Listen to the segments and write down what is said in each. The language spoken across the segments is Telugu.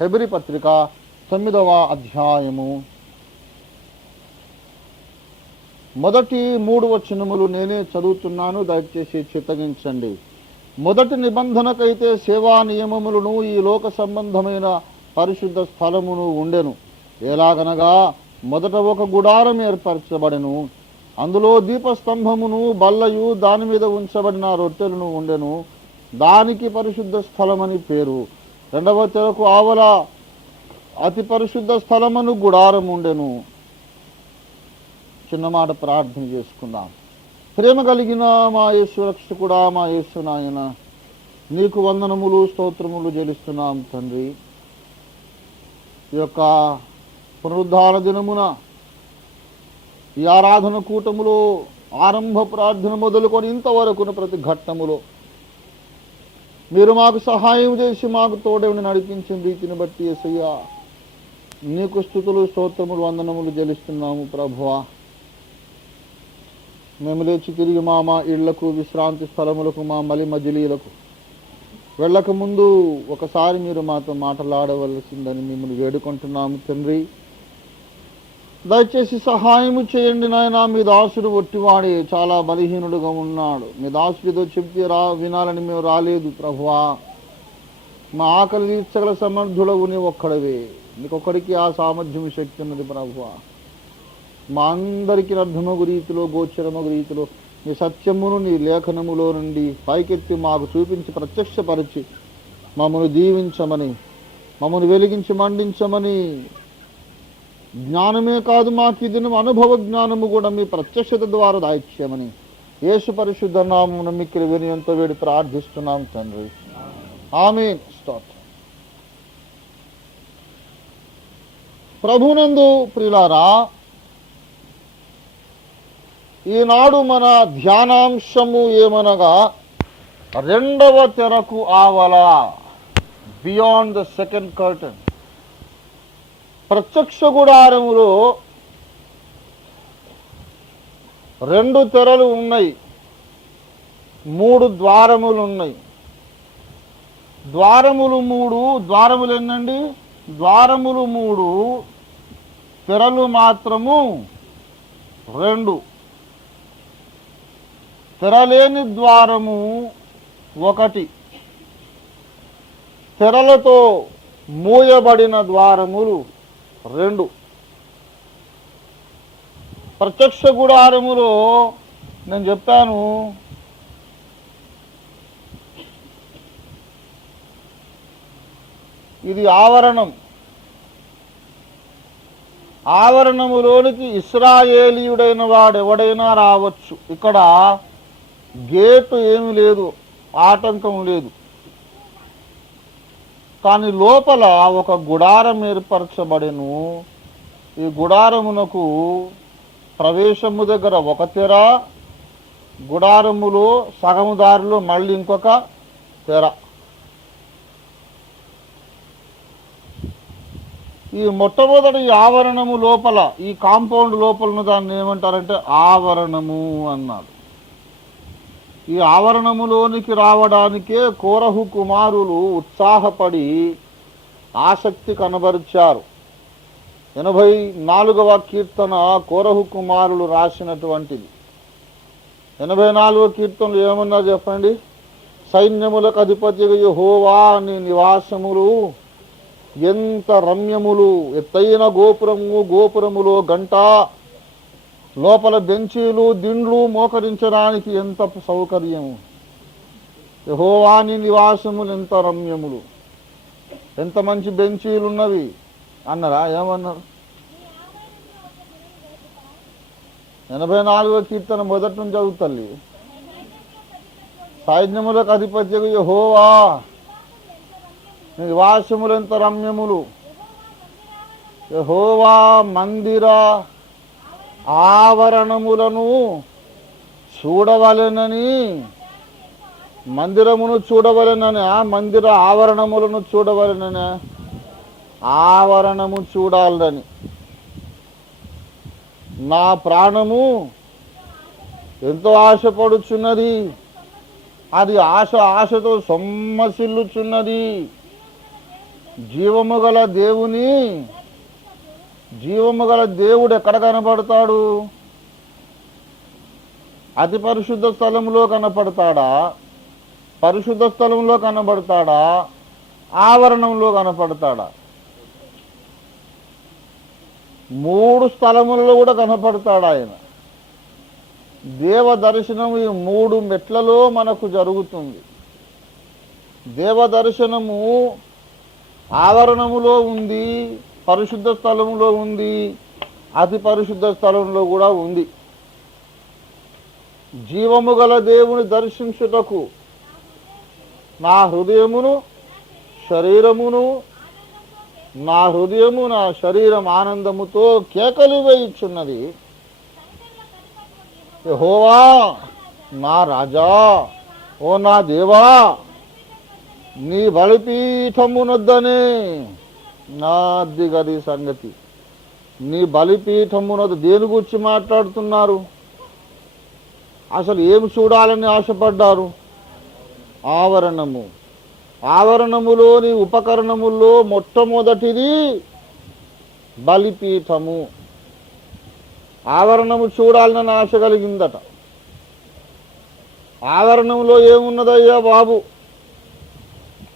హెబ్రీ పత్రిక 9వ అధ్యాయము మొదటి 3 వచనములు నేనే చదువుతున్నాను, దయచేసి చిత్తగించండి. మొదటి నిబంధనకైతే సేవా నియమములను ఈ లోక సంబంధమైన పరిశుద్ధ స్థలమును ఉండెను. ఎలాగనగా మొదట ఒక గుడారం ఏర్పరచబడెను, అందులో దీపస్తంభమును బల్లయు దాని మీద ఉంచబడిన రొట్టెలను ఉండెను. దానికి పరిశుద్ధ స్థలమని పేరు. రెండవ తెరకు ఆవల అతి పరిశుద్ధ స్థలమును గుడారం ఉండెను. చిన్న మాట ప్రార్థన చేసుకుందాం. ప్రేమ కలిగిన మా యేసు రక్షకుడా, మా యేసు నాయన, నీకు వందనములు స్తోత్రములు చెల్లిస్తున్నాం తండ్రి. ఈ యొక్క పునరుద్ధాన దినమున ఈ ఆరాధన కూటములో ఆరంభ ప్రార్థన మొదలుకొని ఇంతవరకు ప్రతి ఘట్టములో మీరు మాకు సహాయం చేసి మాకు తోడేని నడిపించిన రీతిని బట్టి యేసయ్యా నీకు స్తుతులు స్తోత్రములు వందనములు చెల్లిస్తున్నాము ప్రభువా. మేము లేచి తిరిగి మా ఇళ్లకు విశ్రాంతి స్థలములకు మా మజిలీలకు వెళ్ళక ముందు ఒకసారి మీరు మాతో మాట్లాడవలసిందని మిమ్మల్ని వేడుకుంటున్నాము తండ్రి. దయచేసి సహాయము చేయండి నాయన. మీ దాసుడు ఒట్టివాడే, చాలా బలహీనుడుగా ఉన్నాడు. మీ దాసుడితో చెప్తే వినాలని మేము రాలేదు ప్రభువా. మా ఆకలి తీర్చగల సమర్థుడవు నీ ఒక్కడవే. నీకొక్కడికి ఆ సామర్థ్యం శక్తి ఉన్నది ప్రభువా. మా అందరికీ అర్థమగు రీతిలో గోచరమగు రీతిలో నీ సత్యమును నీ లేఖనములో నుండి పైకెత్తి మాకు చూపించి ప్రత్యక్షపరిచి మమ్మల్ని దీవించమని, మమ్మల్ని వెలిగించి మండించమని, జ్ఞానమే కాదు మాకు ఇది అనుభవ జ్ఞానము కూడా మీ ప్రత్యక్షత ద్వారా దాయిచ్చామని యేసు పరిశుద్ధ నామమున మిక్కిలి వినయంతో వేడి ప్రార్థిస్తున్నాం తండ్రి. ఆమేన్. స్టార్ట్. ప్రభునందు ప్రియులారా, ఈనాడు మన ధ్యానాంశము ఏమనగా రెండవ తెరకు ఆవల, బియాండ్ ద సెకండ్ కర్టన్. ప్రత్యక్ష గుడారములో 2 తెరలు ఉన్నాయి, 3 ద్వారములు ఉన్నాయి. ద్వారములు ఎన్నండి? ద్వారములు 3, తెరలు మాత్రము 2. తెరలేని ద్వారము 1, తెరలతో మూయబడిన ద్వారములు 2. ప్రత్యక్ష గుడారములో నేను చెప్పాను, ఇది ఆవరణం. ఆవరణములోనికి ఇశ్రాయేలీయుడైన వాడు ఎవడైనా రావచ్చు. ఇక్కడ గేటు ఏమి లేదు, ఆటంకం లేదు. కానీ లోపల ఒక గుడారం ఏర్పరచబడెను. ఈ గుడారమునకు ప్రవేశము దగ్గర 1 తెర, గుడారములో సగము దారిలో మళ్ళీ ఇంకొక తెర. ఈ మొట్టమొదటి ఆవరణము లోపల, ఈ కాంపౌండ్ లోపల దాన్ని ఏమంటారంటే ఆవరణము అన్నాడు. ఈ ఆవరణములోనికి రావడానికే కోరహు కుమారులు ఉత్సాహపడి ఆసక్తి కనబరిచారు. 84వ కీర్తన కోరహు కుమారులు రాసినటువంటిది. 84వ కీర్తనలు ఏమన్నా చెప్పండి? సైన్యములకు అధిపతి యెహోవా నీ నివాసములు ఎంత రమ్యములు, ఎత్తైన గోపురములో గంట, లోపల బెంచీలు దిండ్లు మోకరించడానికి ఎంత సౌకర్యము. యెహోవా నీ నివాసములు ఎంత రమ్యములు, ఎంత మంచి బెంచీలు ఉన్నవి అన్నారా? ఏమన్నారు? 84వ కీర్తన మొదటి నుంచి చదువుతల్లి. సైన్యములకు అధిపత్యకు యెహోవా నివాసములు ఎంత రమ్యములు. యెహోవా మందిర ఆవరణములను చూడవలెనని, మందిరమును చూడవలెనని, మందిర ఆవరణములను చూడవలెనని, ఆవరణము చూడాలని నా ప్రాణము ఎంతో ఆశపడుచున్నది. అది ఆశతో సొమ్మసిల్లుచున్నది. జీవము గల దేవుడు ఎక్కడ కనపడతాడు? అతి పరిశుద్ధ స్థలంలో కనపడతాడా, పరిశుద్ధ స్థలంలో కనబడతాడా, ఆవరణంలో కనపడతాడా? 3 స్థలములలో కూడా కనపడతాడు ఆయన. దేవ దర్శనం ఈ 3 మెట్లలో మనకు జరుగుతుంది. దేవ దర్శనము ఆవరణములో ఉంది, పరిశుద్ధ స్థలంలో ఉంది, అతి పరిశుద్ధ స్థలంలో కూడా ఉంది. జీవము గల దేవుని దర్శించుటకు నా హృదయము నా శరీరం ఆనందముతో కేకలు వేయుచున్నది. యెహోవా నా రాజా, ఓ నా దేవా, నీ బలిపీఠమునొద్దనే. నా దిగది సంగతి. నీ బలిపీఠమునొద్ద దేని గురించి మాట్లాడుతున్నారు? అసలు ఏమి చూడాలని ఆశపడ్డారు? ఆవరణములోని ఉపకరణముల్లో మొట్టమొదటిది బలిపీఠము. ఆవరణము చూడాలని ఆశ కలిగిందట. ఆవరణంలో ఏమున్నదయ్యా బాబు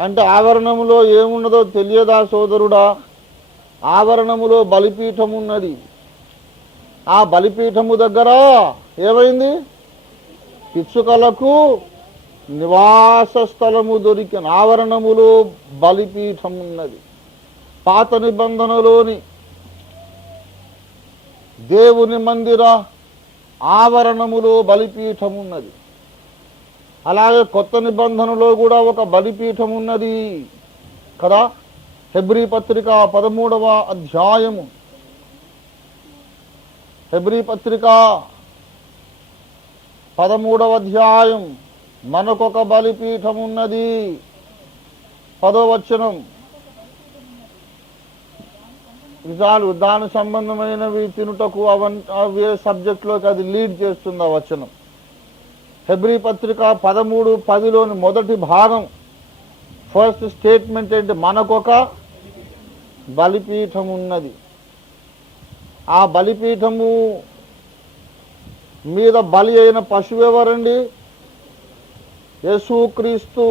అంటే, ఆవరణములో ఏమున్నదో తెలియదా సోదరుడా? ఆవరణములో బలిపీఠం ఉన్నది. ఆ బలిపీఠము దగ్గర ఏమైంది? పిచ్చుకలకు నివాస స్థలము దొరికిన ఆవరణములో బలిపీఠం ఉన్నది. పాత నిబంధనలోని దేవుని మందిర ఆవరణములో బలిపీఠం ఉన్నది. అలాగే కొత్త నిబంధనలో కూడా ఒక బలిపీఠం ఉన్నది కదా. హెబ్రీ పత్రిక 13వ అధ్యాయము, హెబ్రీ పత్రిక 13వ అధ్యాయం, మనకొక బలిపీఠం ఉన్నది. 10వ వచనం. చాలు, దాని సంబంధమైనవి తినుటకు వేరే సబ్జెక్టులోకి అది లీడ్ చేస్తుంది ఆ వచనం. హెబ్రీ పత్రిక 13:10లోని మొదటి భాగం, ఫస్ట్ స్టేట్మెంట్ ఏంటి? మనకొక బలిపీఠం ఉన్నది. ఆ బలిపీఠము మీద బలి అయిన పశువు ఎవరండి? యేసుక్రీస్తు.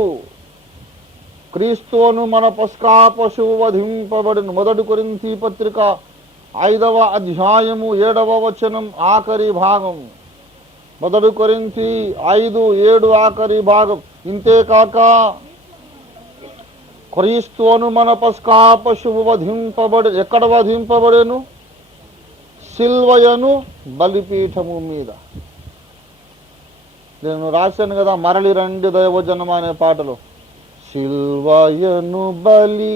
క్రీస్తును మన పస్కా పశువు వధింపబడిన. 1 కొరింథీ పత్రిక 5వ అధ్యాయము 7వ వచనం ఆఖరి భాగం. 1 కొరింథీ 5:7 ఆఖరి భాగం. ఇంతేకాక క్రీస్తును మన పస్కా పశువు వధింపబడి. ఎక్కడ వధింపబడేను? సిల్వయను బలిపీఠము మీద. నేను రాశాను కదా, మరలి రండి దైవజనం అనే పాటలో. సిల్వయను బలి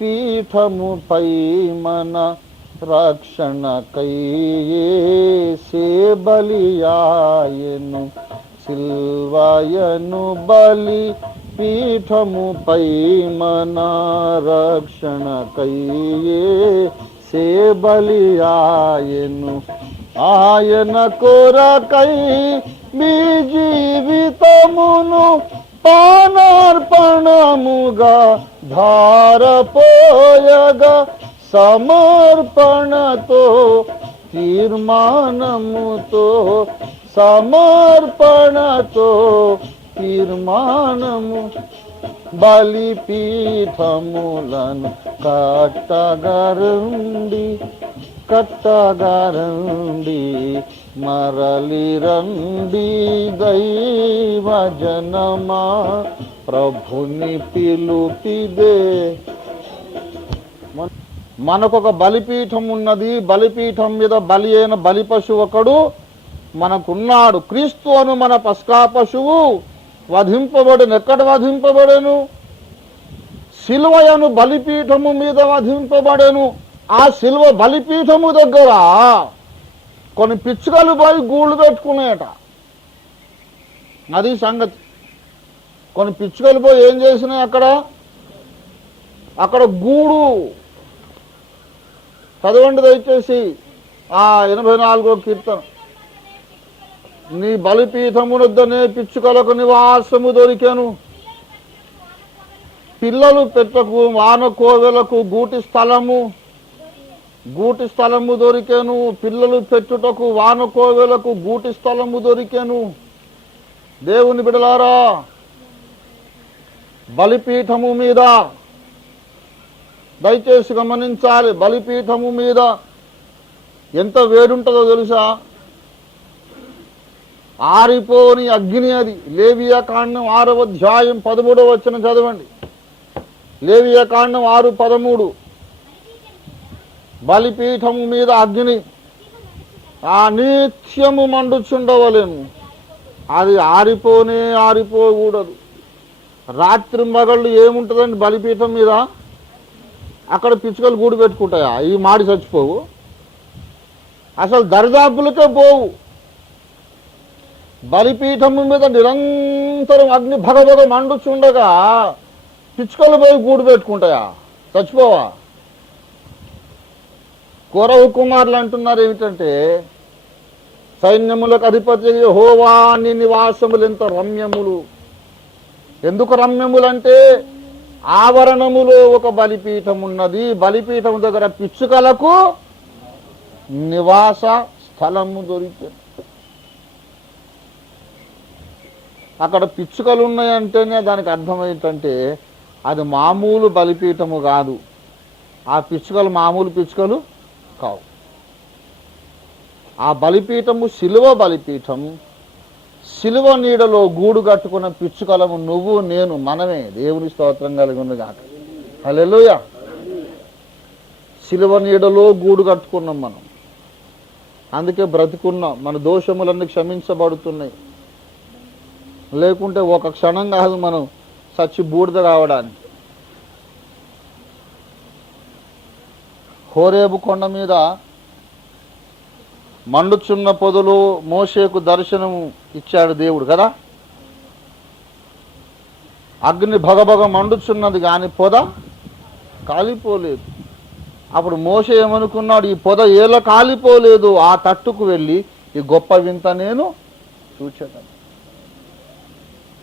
పీఠముపై మన రక్షణకై యేసే బలియాయెను. సిల్వయను బలి పీఠముపై మన రక్షణకై యేసే బలియాయెను. ఆయన కొరకై మీ జీవితమును పానార్పణముగా ధారపోయగా, సమర్పణతో తీర్మానముతో, సమర్పణతో తీర్మానము. బలిపీఠములను కట్టగారండి మరలి రండి దైవ జనమా, ప్రభుని పిలుపిదే. మనకొక బలిపీఠం ఉన్నది. బలిపీఠం మీద బలి అయిన బలి పశువు ఒకడు మనకున్నాడు. క్రీస్తు అను మన పస్కా పశువు వధింపబడను. ఎక్కడ వధింపబడెను? సిలువయను బలిపీఠము మీద వధింపబడెను. ఆ సిలువ బలిపీఠము దగ్గర కొన్ని పిచ్చుకలు పోయి గూళ్ళు పెట్టుకునేట. అది సంగతి. కొన్ని పిచ్చుకలు పోయి ఏం చేసినాయి? అక్కడ గూడు. చదవండి దయచేసి ఆ 84వ కీర్తన. నీ బలిపీఠమునొద్దనే పిచ్చుకలకు నివాసము దొరికెను. పిల్లలు పెట్టకు వాన కోవెలకు గూటి స్థలము దొరికెను. పిల్లలు పెట్టుటకు వాన కోవెలకు గూటి స్థలము దొరికెను. దేవుని బిడలారా, బలిపీఠము మీద దయచేసి గమనించాలి. బలిపీఠము మీద ఎంత వేడుంటుందో తెలుసా? ఆరిపోని అగ్ని అది. లేవియాకాండం 6వ అధ్యాయం 13వ వచనం చదవండి. లేవియాకాండం 6:13. బలిపీఠము మీద అగ్ని ఆ నిత్యము మండుచుండవలేను. అది ఆరిపోకూడదు. రాత్రి మగళ్ళు ఏముంటుందండి బలిపీఠం మీద? అక్కడ పిచ్చుకలు గూడు పెట్టుకుంటాయా? ఈ మాడి చచ్చిపోవు, అసలు దరిదాపులకే పోవు. బలిపీఠము మీద నిరంతరం అగ్ని భగభగ మండుచుండగా పిచ్చుకలు పోయి గూడు పెట్టుకుంటాయా? చచ్చిపోవా? కొరవు కుమారులు అంటున్నారు ఏమిటంటే, సైన్యములకు అధిపతి యెహోవా నీ నివాసములు ఎంత రమ్యములు. ఎందుకు రమ్యములంటే ఆవరణములో ఒక బలిపీఠం ఉన్నది. బలిపీఠం దగ్గర పిచ్చుకలకు నివాస స్థలము దొరికింది. అక్కడ పిచ్చుకలు ఉన్నాయంటేనే దానికి అర్థం ఏంటంటే అది మామూలు బలిపీఠము కాదు. ఆ పిచ్చుకలు మామూలు పిచ్చుకలు కావు. ఆ బలిపీఠము శిలువ బలిపీఠం. శిలువ నీడలో గూడు కట్టుకున్న పిచ్చుకలము నువ్వు నేను, మనమే. దేవుని స్తోత్రం కలిగి ఉంది కాక. హల్లెలూయా. శిలువ నీడలో గూడు కట్టుకున్నాం మనం, అందుకే బ్రతికున్నాం. మన దోషములన్నీ క్షమించబడుతున్నాయి. లేకుంటే ఒక క్షణం కాదు మనం చచ్చి బూడిద కావడానికి. హోరేబు కొండ మీద మండుచున్న పొదలు మోషేకు దర్శనం ఇచ్చాడు దేవుడు కదా. అగ్ని భగభగ మండుచున్నది కానీ పొద కాలిపోలేదు. అప్పుడు మోషే ఏమనుకున్నాడు? ఈ పొద ఏల కాలిపోలేదు, ఆ తట్టుకు వెళ్ళి ఈ గొప్ప వింత నేను చూచాను.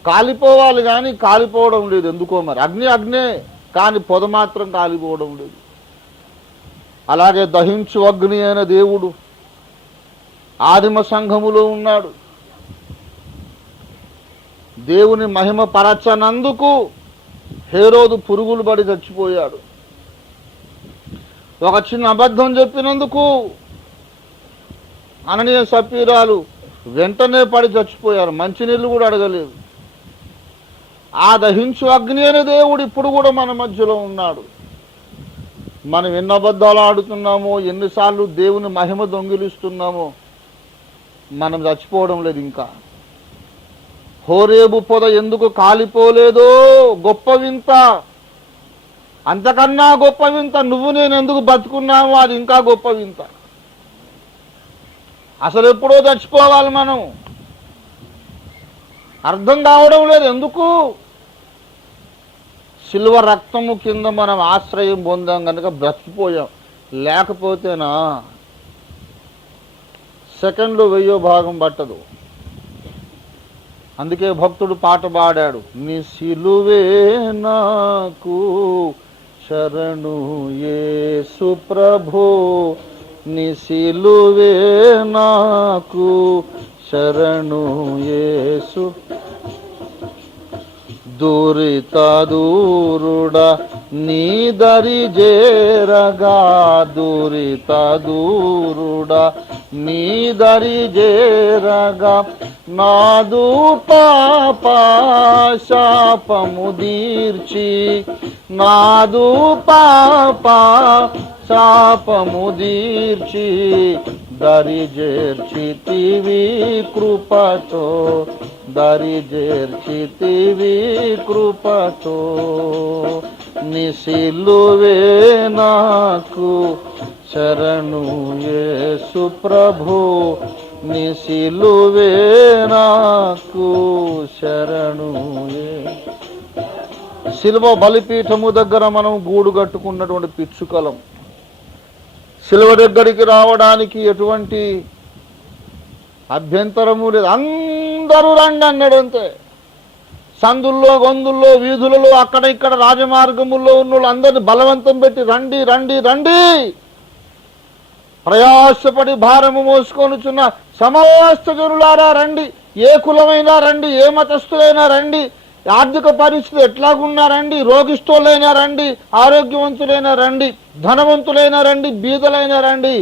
కాలిపోవాలి కానీ కాలిపోవడం లేదు. ఎందుకో మరి. అగ్నే కానీ పొద మాత్రం కాలిపోవడం లేదు. అలాగే దహించు అగ్ని అయిన దేవుడు ఆదిమ సంఘములో ఉన్నాడు. దేవుని మహిమ పరచనందుకు హేరోదు పురుగులు పడి చచ్చిపోయాడు. ఒక చిన్న అబద్ధం చెప్పినందుకు అననీయ సపీరాలు వెంటనే పడి చచ్చిపోయారు. మంచినీళ్ళు కూడా అడగలేదు. ఆ దహించు అగ్ని అనే దేవుడు ఇప్పుడు కూడా మన మధ్యలో ఉన్నాడు. మనం ఎన్ని అబద్ధాలు ఆడుతున్నామో, ఎన్నిసార్లు దేవుని మహిమ దొంగిలిస్తున్నామో మనం చచ్చిపోవడం లేదు ఇంకా. హోరేబు పొద ఎందుకు కాలిపోలేదో గొప్ప వింత. అంతకన్నా గొప్ప వింత నువ్వు నేను ఎందుకు బతుకున్నామో అది ఇంకా గొప్ప వింత. అసలు ఎప్పుడో చచ్చిపోవాలి మనం. అర్థం కావడం లేదు ఎందుకు. శిలువ రక్తము కింద మనం ఆశ్రయం పొందాం కనుక బ్రతికిపోయాం. లేకపోతేనా సెకండ్లో 1000వ భాగం పట్టదు. అందుకే భక్తుడు పాట పాడాడు, నీ సిలువే నాకు శరణు యేసు ప్రభు, నీ సిలువే నాకు శరణు యేసు. దురిత దూరుడా నీ దరి జేరగా, దురిత దూరుడా నీ దరి జేరగా, నాదు పాప శాపము దీర్చి, నాదు పాప శాపము దీర్చి, దరి జేర్చితివి కృపతో, దరి జేర్చితివి కృపతో, నీ సిలువే నాకు శరణు యేసు ప్రభు, నీ సిలువే నాకు శరణు. శిలువ బలిపీఠము దగ్గర మనం గూడు కట్టుకున్నటువంటి పిచ్చుకలం. శిలువ దగ్గరికి రావడానికి ఎటువంటి అభ్యంతరము లేదు, అందరూ రండి అన్నాడు అంతే. సందుల్లో గొందుల్లో వీధులలో అక్కడ ఇక్కడ రాజమార్గముల్లో ఉన్న వాళ్ళు అందరిని బలవంతం పెట్టి రండి రండి రండి, ప్రయాసపడి భారము మోసుకొనుచున్న సమస్త జనులారా రండి, ఏ కులమైనా రండి, ఏ మతస్థులైనా రండి, ఆర్థిక పరిస్థితి ఎట్లాగున్నా రండి, రోగిష్ఠులైనా రండి, ఆరోగ్యవంతులైనా రండి, ధనవంతులైనా రండి, బీదలైనా రండి,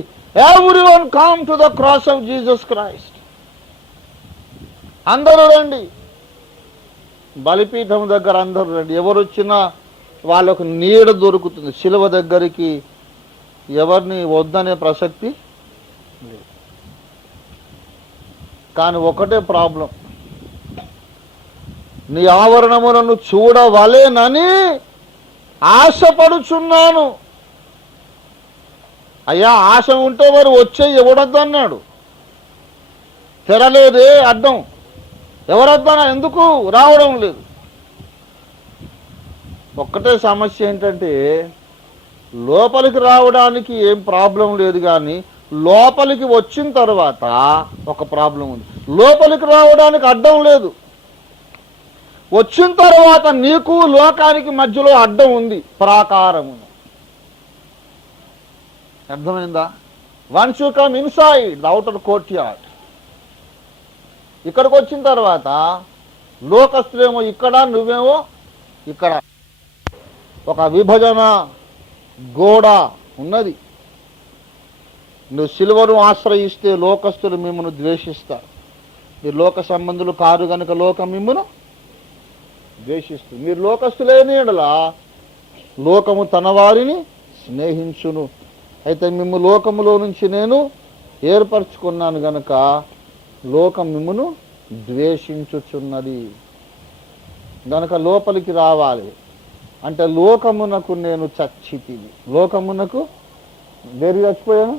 everyone come to the cross of Jesus Christ. అందరూ రండి, బలిపీఠం దగ్గర అందరూ రండి. ఎవరు వచ్చినా వాళ్ళకు నీడ దొరుకుతుంది. శిలువ దగ్గరికి ఎవరిని వద్దనే ప్రసక్తి లేదు. కానీ ఒకటే ప్రాబ్లం, నీ ఆవరణములను చూడవలేనని ఆశపడుచున్నాను. అయ్యా, ఆశ ఉంటే వారు వచ్చే ఎవడొద్దన్నాడు. తెరలేదే అడ్డం, ఎవరొద్దనా ఎందుకు రావడం లేదు. ఒక్కటే సమస్య ఏంటంటే లోపలికి రావడానికి ఏం ప్రాబ్లం లేదు, కానీ లోపలికి వచ్చిన తర్వాత ఒక ప్రాబ్లం ఉంది. లోపలికి రావడానికి అడ్డం లేదు, వచ్చిన తర్వాత నీకు లోకానికి మధ్యలో అడ్డం ఉంది, ప్రాకారం ఉంది. అర్థమైందా? Once you come inside the outer court yard, ఇక్కడికి వచ్చిన తర్వాత లోకస్తులేమో ఇక్కడ, నువ్వేమో ఇక్కడ. ఒక విభజన గోడ ఉన్నది. నువ్వు సిలువను ఆశ్రయిస్తే లోకస్తులు మిమ్మల్ని ద్వేషిస్తారు. మీరు లోక సంబంధులు కారు గనుక లోకం మిమ్మను ద్వేషిస్తుంది. మీరు లోకస్తులేని యెడల లోకము తన వారిని స్నేహించును. అయితే మిమ్ము లోకములో నుంచి నేను ఏర్పరచుకున్నాను గనుక లోకం మిమ్మును ద్వేషించుచున్నది. గనుక లోపలికి రావాలి అంటే లోకమునకు నేను చచ్చితిని. లోకమునకు దేని చచ్చిపోయాను?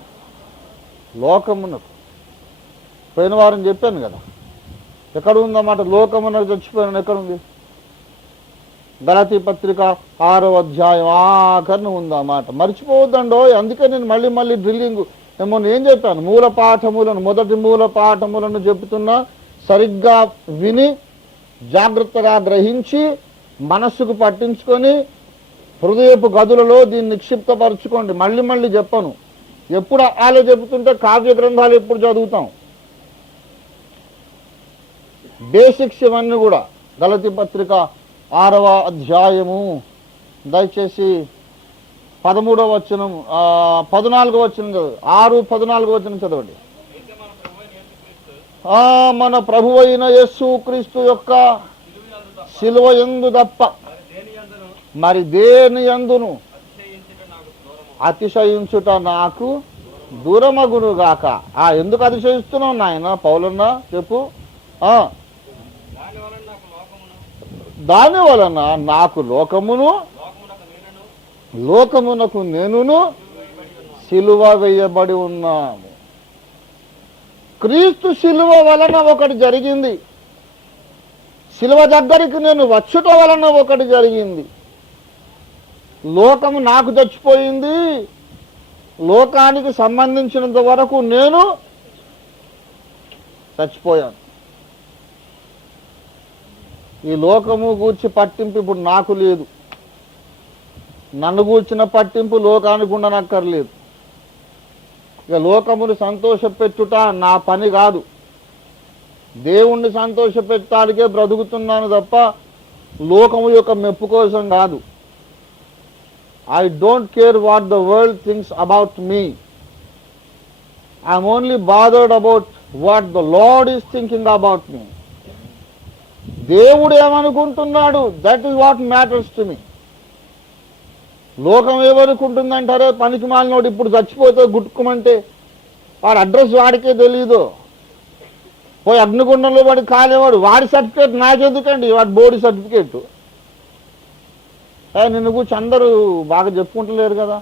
లోకమునకు. పోయిన వారం చెప్పాను కదా, ఎక్కడ ఉందన్నమాట లోకమునకు చచ్చిపోయాను. ఎక్కడుంది? గలతీ పత్రిక 6వ అధ్యాయం ఆఖరిని ఉందన్నమాట. మర్చిపోవద్దండో. అందుకే నేను మళ్ళీ మళ్ళీ డ్రిల్లింగ్ ఏమో ఏం చెప్పాను, మూల పాఠములను, మొదటి మూల పాఠములను చెబుతున్నా. సరిగ్గా విని జాగ్రత్తగా గ్రహించి మనస్సుకు పట్టించుకొని హృదయపు గదులలో దీన్ని నిక్షిప్తపరచుకోండి. మళ్ళీ మళ్ళీ చెప్పను. ఎప్పుడు అలా చెబుతుంటే కావ్య గ్రంథాలు ఎప్పుడు చదువుతాం? బేసిక్స్ ఇవన్నీ కూడా. గలతీ పత్రిక 6వ అధ్యాయము దయచేసి 13వ వచనం 14వ వచనం చదవండి. 6:14 వచనం చదవండి. మన ప్రభువైన యేసు క్రీస్తు యొక్క శిలువ యందు తప్ప మరి దేని యందును అతిశయించుట నాకు దూరమగును గాక. ఎందుకు అతిశయిస్తున్నావు నాయన పౌలన్నా చెప్పు. దాని వలన నాకు లోకమునకు నేనును శిలువ వేయబడి ఉన్నాము. క్రీస్తు శిలువ వలన ఒకటి జరిగింది, శిలువ దగ్గరికి నేను వచ్చుట వలన ఒకటి జరిగింది. లోకము నాకు చచ్చిపోయింది, లోకానికి సంబంధించినంత వరకు నేను చచ్చిపోయాను. ఈ లోకము గూర్చి పట్టింపు ఇప్పుడు నాకు లేదు. నన్ను గూర్చిన పట్టింపు లోకానికి ఉండనక్కర్లేదు. ఇక లోకమును సంతోషపెట్టుట నా పని కాదు. దేవుణ్ణి సంతోషపెట్టడానికే బ్రతుకుతున్నాను తప్ప లోకము యొక్క మెప్పు కోసం కాదు. I don't care what the world thinks about me. I'm only bothered about what the Lord is thinking about me. దేవుడు ఏమనుకుంటున్నాడు, that is what matters to me. లోకం ఏమనుకుంటుందంటారే, పనికి మాలినోడు ఇప్పుడు చచ్చిపోతే గుట్టుకోమంటే వాడి అడ్రస్ వాడికే తెలీదు. పోయి అగ్నిగుండంలో వాడి కాలేవాడు, వాడి సర్టిఫికేట్ నాకెందుకండి, వాడి బోర్డు సర్టిఫికేట్. నిన్ను గురించి అందరూ బాగా చెప్పుకుంటలేరు కదా,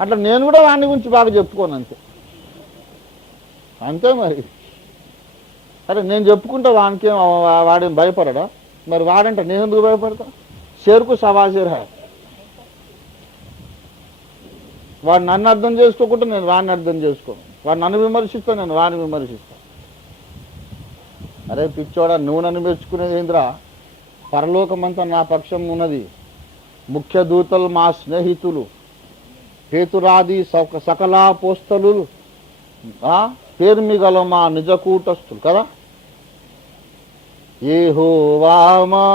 అట్లా నేను కూడా వాడిని గురించి బాగా చెప్పుకోను అంతే. అంతే మరి. అరే నేను చెప్పుకుంటా, వానికేం వాడేం భయపడడా? మరి వాడంటే నేను ఎందుకు భయపడతా? షేర్కు సవాషేర్ హై. వాడు నన్ను అర్థం చేసుకోకుండా నేను వాడిని అర్థం చేసుకోను. వాడు నన్ను విమర్శిస్తా, నేను వాడిని విమర్శిస్తాను. అరే పిచ్చోడా, నువ్వు నన్ను మెచ్చుకునేది ఏంద్రా? పరలోకమంతా నా పక్షం ఉన్నది. ముఖ్య దూతలు మా స్నేహితులు, పేతురాది సకలాపోస్తలు, పేరు మిగల మా నిజ కూటస్థులు కదా. యెహోవా మా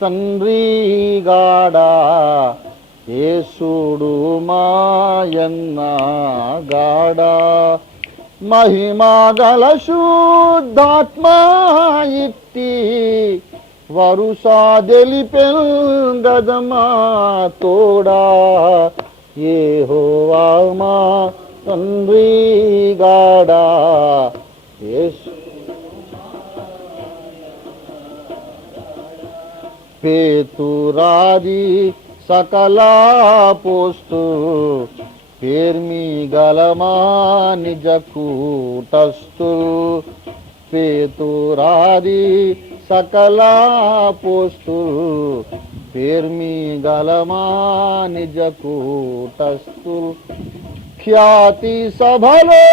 తండ్రి గాడా, యేసుడు మాయన్న గాడా, మహిమా గల శుద్ధాత్మా ఇట్టి వరుసా దెలిపెంగదమా తోడా. యెహోవా మా తండ్రి గాడా, యేసు పేతురాది సకలాపోస్తు, పేర్మి గలమా నిజ కూటస్థు. పేతురాది సకలాపోస్తు, పేర్మి గలమా నిజ కూటస్థు. ఖ్యాతి సభలో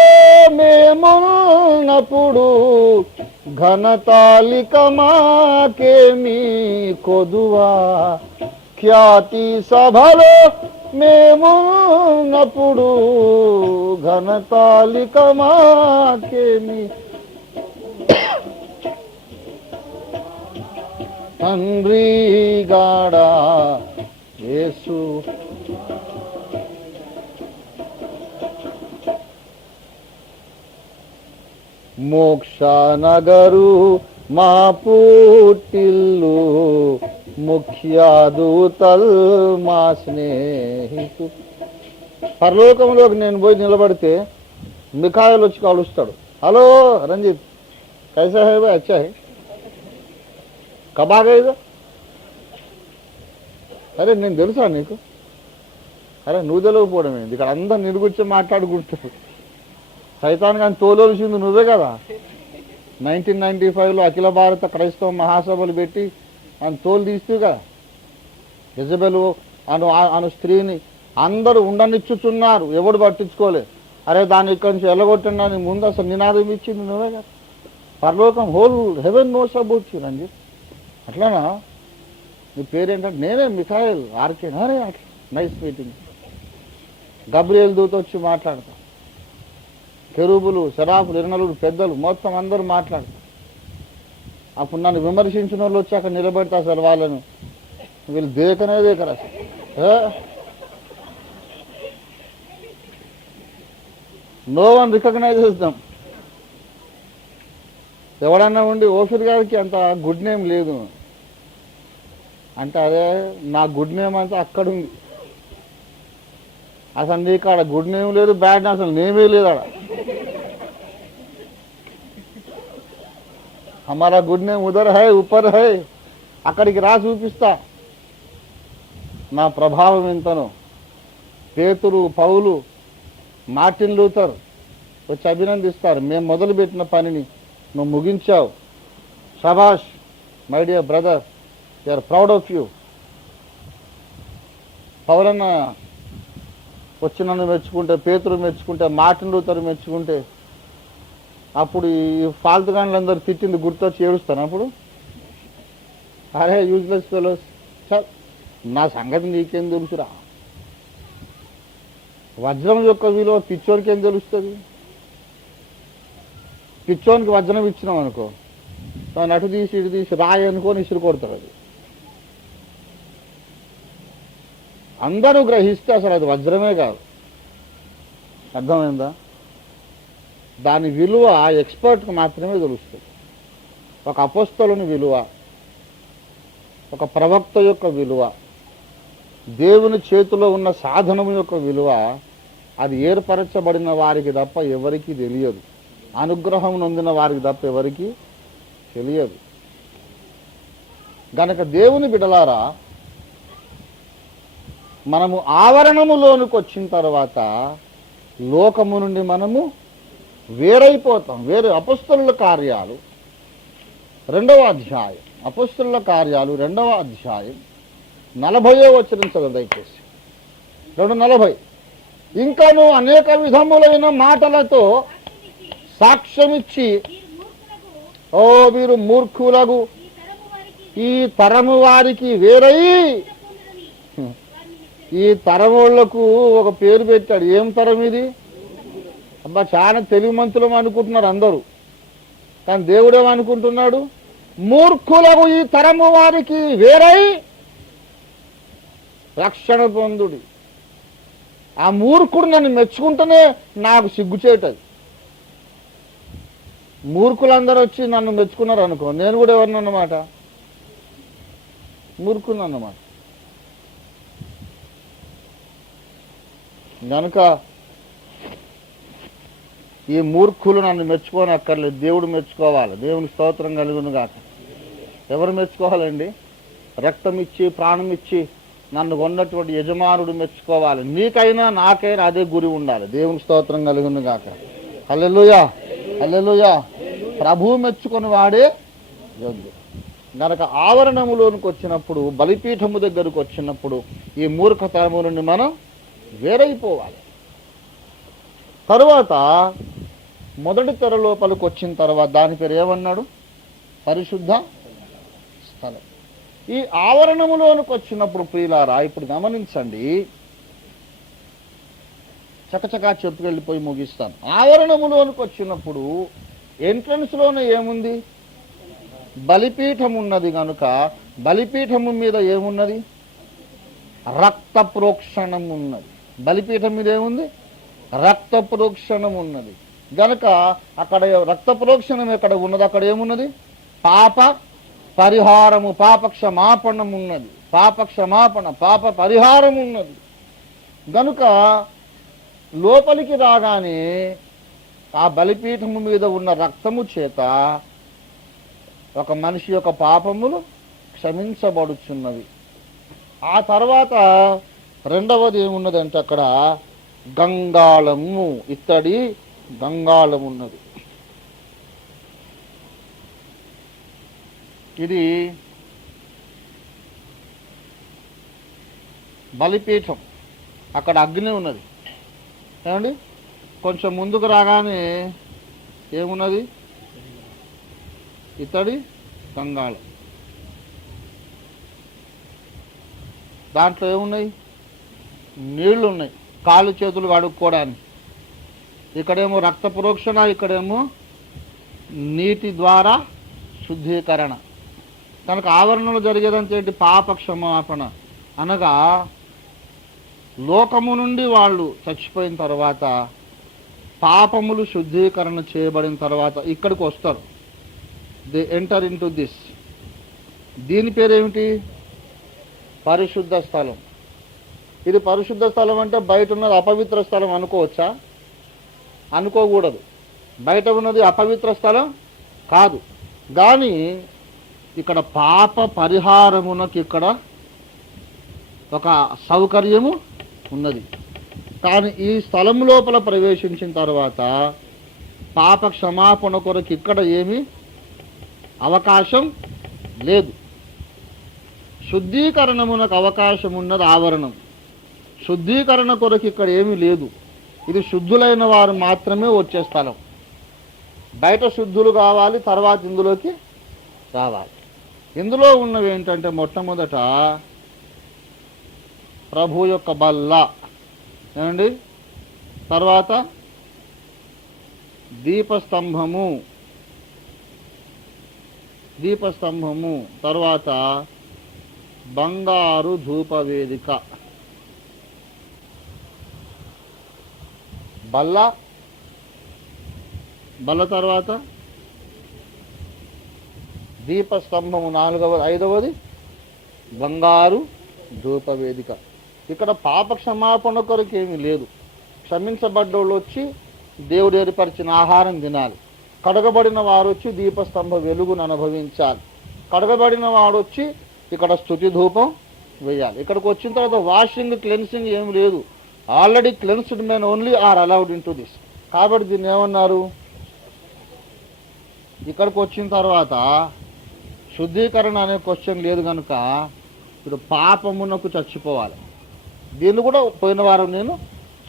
మేమున్నప్పుడు, ఘనతాలిక మాకేమీ కొదువా. ఖ్యాతి సభలో మేమున్నప్పుడు, ఘనతాలిక మాకేమీ. తండ్రి గాడా యేసు, మోక్ష నగరు మా పుట్టిల్లు, ముఖ్యాదూతల్ మా స్నేహితు. పరలోకంలోకి నేను పోయి నిలబడితే మిఖాయిల్ వచ్చి కలుస్తాడు. హలో రంజిత్, కైసా హై భాయ్? అచ్చా హై. కబ్ ఆ గయే? అరే నేను తెలుసా నీకు? అరే నువ్వు తెలియకపోవడం ఏంది? ఇక్కడ అందరు నిరుగుచ్చి మాట్లాడుకుంటారు. సైతాన్ కానీ తోలవలసింది నువ్వే కదా. 1995లో అఖిల భారత క్రైస్తవ మహాసభలు పెట్టి ఆయన తోలు తీస్తూ కదా. యెజబెలు అను స్త్రీని అందరూ ఉండనిచ్చుతున్నారు, ఎవడు పట్టించుకోలే. అరే దాన్ని ఇక్కడి నుంచి వెళ్ళగొట్టండి ముందు అసలు నినాదం ఇచ్చింది నువ్వే కదా. పరలోకం whole heaven knows about you Ranjit. అట్లానా? నీ పేరేంటంటే నేనే మిఖాయిల్ ఆర్కే. అరే అట్లా నైస్ మీటింగ్. గబ్రియల్ దూత వచ్చి మాట్లాడతా, కెరూబులు శరాఫులు ఇరణలుడు పెద్దలు మొత్తం అందరూ మాట్లాడతారు. అప్పుడు నన్ను విమర్శించిన వాళ్ళు వచ్చి అక్కడ నిలబెడతా అసలు వాళ్ళను వీళ్ళు దేకనే దేకరు అసలు. No one recognises them. ఎవడన్నా ఉండి ఓఫీర్ గారికి అంత గుడ్ నేమ్ లేదు అంటే, అదే నా గుడ్ నేమ్ అంతా అక్కడ ఉంది. అసలు నీకు ఆడ గుడ్ నేమ్ లేదు, బ్యాడ్ అసలు నేమే లేదు ఆడ. हमारा गुड नेम उधर है, ऊपर है. అక్కడికి రా చూపిస్తా నా ప్రభావం ఎంతనో. పేతురు, పౌలు, మార్టిన్ లూథర్ వచ్చి అభినందిస్తారు. మేము మొదలుపెట్టిన పనిని నువ్వు ముగించావు. శభాష్ my dear brother, you are proud of you. పౌలన్న వచ్చి నన్ను మెచ్చుకుంటే, పేతురు మెచ్చుకుంటే, మార్టిన్ లూథర్ మెచ్చుకుంటే, అప్పుడు ఈ ఫాల్తుగాన్లందరూ తిట్టింది గుర్తొచ్చి ఏడుస్తాను. అప్పుడు అరే యూజ్లెస్ ఫెలోస్, నా సంగతి నీకేం తెలుసురా? వజ్రం యొక్క విలువ పిచ్చోనికి ఏం తెలుస్తుంది? పిచ్చోనికి వజ్రం ఇచ్చినాం అనుకో, దాన్ని అటు తీసి ఇటు తీసి రాయి అనుకోని ఇసురు కొడతారు. అది అందరూ గ్రహిస్తే అసలు అది వజ్రమే కాదు. అర్థమైందా? దాని విలువ ఎక్స్పర్ట్కి మాత్రమే తెలుస్తుంది. ఒక అపోస్తలుని విలువ, ఒక ప్రవక్త యొక్క విలువ, దేవుని చేతిలో ఉన్న సాధనం యొక్క విలువ, అది ఏర్పరచబడిన వారికి తప్ప ఎవరికీ తెలియదు. అనుగ్రహం నొందిన వారికి తప్ప ఎవరికీ తెలియదు. గనక దేవుని బిడ్డలారా, మనము ఆవరణములోనికి వచ్చిన తర్వాత లోకము నుండి మనము వేరైపోతాం. వేరే అపొస్తలుల కార్యాలు 2వ అధ్యాయం, అపొస్తలుల కార్యాలు 2వ అధ్యాయం 40వ వచనం చదువు దయచేసి. 2:40. ఇంకాను అనేక విధములైన మాటలతో సాక్ష్యమిచ్చి ఓ మీరు మూర్ఖులకు ఈ తరము వారికి వేరై, ఈ తరములకు ఒక పేరు పెట్టాడు. ఏం తరం ఇది? అబ్బా చాలా తెలివిమంతులం అనుకుంటున్నారు అందరూ, కానీ దేవుడేమనుకుంటున్నాడు? మూర్ఖులకు ఈ తరము వారికి వేరై రక్షణ పొందుడి. ఆ మూర్ఖుడు నన్ను మెచ్చుకుంటేనే నాకు సిగ్గుచేటది. మూర్ఖులందరూ వచ్చి నన్ను మెచ్చుకున్నారు అనుకో, నేను కూడా ఎవరినన్నమాట? మూర్ఖుని అన్నమాట. కనుక ఈ మూర్ఖులు నన్ను మెచ్చుకోని అక్కర్లేదు, దేవుడు మెచ్చుకోవాలి. దేవుని స్తోత్రం కలుగును గాక. ఎవరు మెచ్చుకోవాలండి? రక్తం ఇచ్చి ప్రాణం ఇచ్చి నన్ను కొన్నటువంటి యజమానుడు మెచ్చుకోవాలి. నీకైనా నాకైనా అదే గురి ఉండాలి. దేవుని స్తోత్రం కలుగును గాక. హల్లెలూయా, హల్లెలూయా. ప్రభువు మెచ్చుకొని వాడే యోగ్యుడు. గనక ఆవరణములోనికి వచ్చినప్పుడు, బలిపీఠము దగ్గరకు వచ్చినప్పుడు ఈ మూర్ఖతరము నుండి మనం వేరైపోవాలి. తరువాత మొదటి తెర లోపలికి వచ్చిన తర్వాత దాని పేరు ఏమన్నాడు? పరిశుద్ధ స్థలం. ఈ ఆవరణములోనికి వచ్చినప్పుడు ప్రియులారా, ఇప్పుడు గమనించండి, చకచకా చెప్పుకెళ్ళిపోయి ముగిస్తాను. ఆవరణములోనికి వచ్చినప్పుడు ఎంట్రన్స్ లోనే ఏముంది? బలిపీఠం ఉన్నది. కనుక బలిపీఠము మీద ఏమున్నది? రక్త ప్రోక్షణం ఉన్నది. బలిపీఠం మీద ఏముంది? రక్త ప్రోక్షణం ఉన్నది. గనక అక్కడ రక్త ప్రోక్షణం ఎక్కడ ఉన్నది? అక్కడ ఏమున్నది? పాప పరిహారము, పాప క్షమాపణం ఉన్నది. పాప క్షమాపణ, పాప పరిహారం ఉన్నది. గనుక లోపలికి రాగానే ఆ బలిపీఠము మీద ఉన్న రక్తము చేత ఒక మనిషి యొక్క పాపములు క్షమించబడుచున్నవి. ఆ తర్వాత రెండవది ఏమున్నదంటే అక్కడ గంగాళము, ఇత్తడి గంగాళం ఉన్నది. ఇది బలిపీఠం. అక్కడ అగ్ని ఉన్నది. ఏమండి, కొంచెం ముందుకు రాగానే ఏమున్నది? ఇత్తడి గంగాళం. దాంట్లో ఏమున్నాయి? నీళ్లు ఉన్నాయి, కాళ్ళు చేతులు కడుక్కోవడానికి. ఇక్కడేమో రక్త ప్రోక్షణ, ఇక్కడేమో నీటి ద్వారా శుద్ధీకరణ. కనుక ఆవరణలో జరిగేదంటే ఏంటి? పాప క్షమాపణ. అనగా లోకము నుండి వాళ్ళు చచ్చిపోయిన తర్వాత, పాపములు శుద్ధీకరణ చేయబడిన తర్వాత ఇక్కడికి వస్తారు. They enter in to this. దీని పేరేమిటి? పరిశుద్ధ స్థలం. ఇది పరిశుద్ధ స్థలం అంటే బయట ఉన్నది అపవిత్ర స్థలం అనుకోవచ్చా? అనుకోకూడదు. బయట ఉన్నది అపవిత్ర స్థలం కాదు. కానీ ఇక్కడ పాప పరిహారమునకు ఇక్కడ ఒక సౌకర్యము ఉన్నది. కానీ ఈ స్థలం లోపల ప్రవేశించిన తర్వాత పాప క్షమాపణ కొరకు ఇక్కడ ఏమీ అవకాశం లేదు. శుద్ధీకరణమునకు అవకాశం ఉన్నది ఆవరణం. శుద్ధీకరణ కొరకు ఇక్కడ ఏమీ లేదు. ఇది శుద్ధులైన వారు మాత్రమే వచ్చే స్థలం. బయట శుద్ధులు కావాలి, తర్వాత ఇందులోకి రావాలి. ఇందులో ఉన్నవి ఏంటంటే మొట్టమొదట ప్రభు యొక్క బల్ల, ఏమండి, తర్వాత దీపస్తంభము, తర్వాత బంగారు ధూపవేదిక. బల్ల తర్వాత దీపస్తంభము, ఐదవది బంగారు ధూపవేదిక. ఇక్కడ పాప క్షమాపణ కొరకు ఏమీ లేదు. క్షమించబడ్డోళ్ళు వచ్చి దేవుడు ఏర్పరిచిన ఆహారం తినాలి. కడగబడిన వారు వచ్చి దీపస్తంభ వెలుగును అనుభవించాలి. కడగబడిన వాడు వచ్చి ఇక్కడ స్తుతి ధూపం వేయాలి. ఇక్కడికి వచ్చిన తర్వాత వాషింగ్, క్లెన్సింగ్ ఏమి లేదు. Already cleansed men only are allowed in to this. కాబట్టి దీన్ని ఏమన్నారు? ఇక్కడికి వచ్చిన తర్వాత శుద్ధీకరణ అనే క్వశ్చన్ లేదు. కనుక ఇప్పుడు పాపమునకు చచ్చిపోవాలి. దీన్ని కూడా పోయిన వారం నేను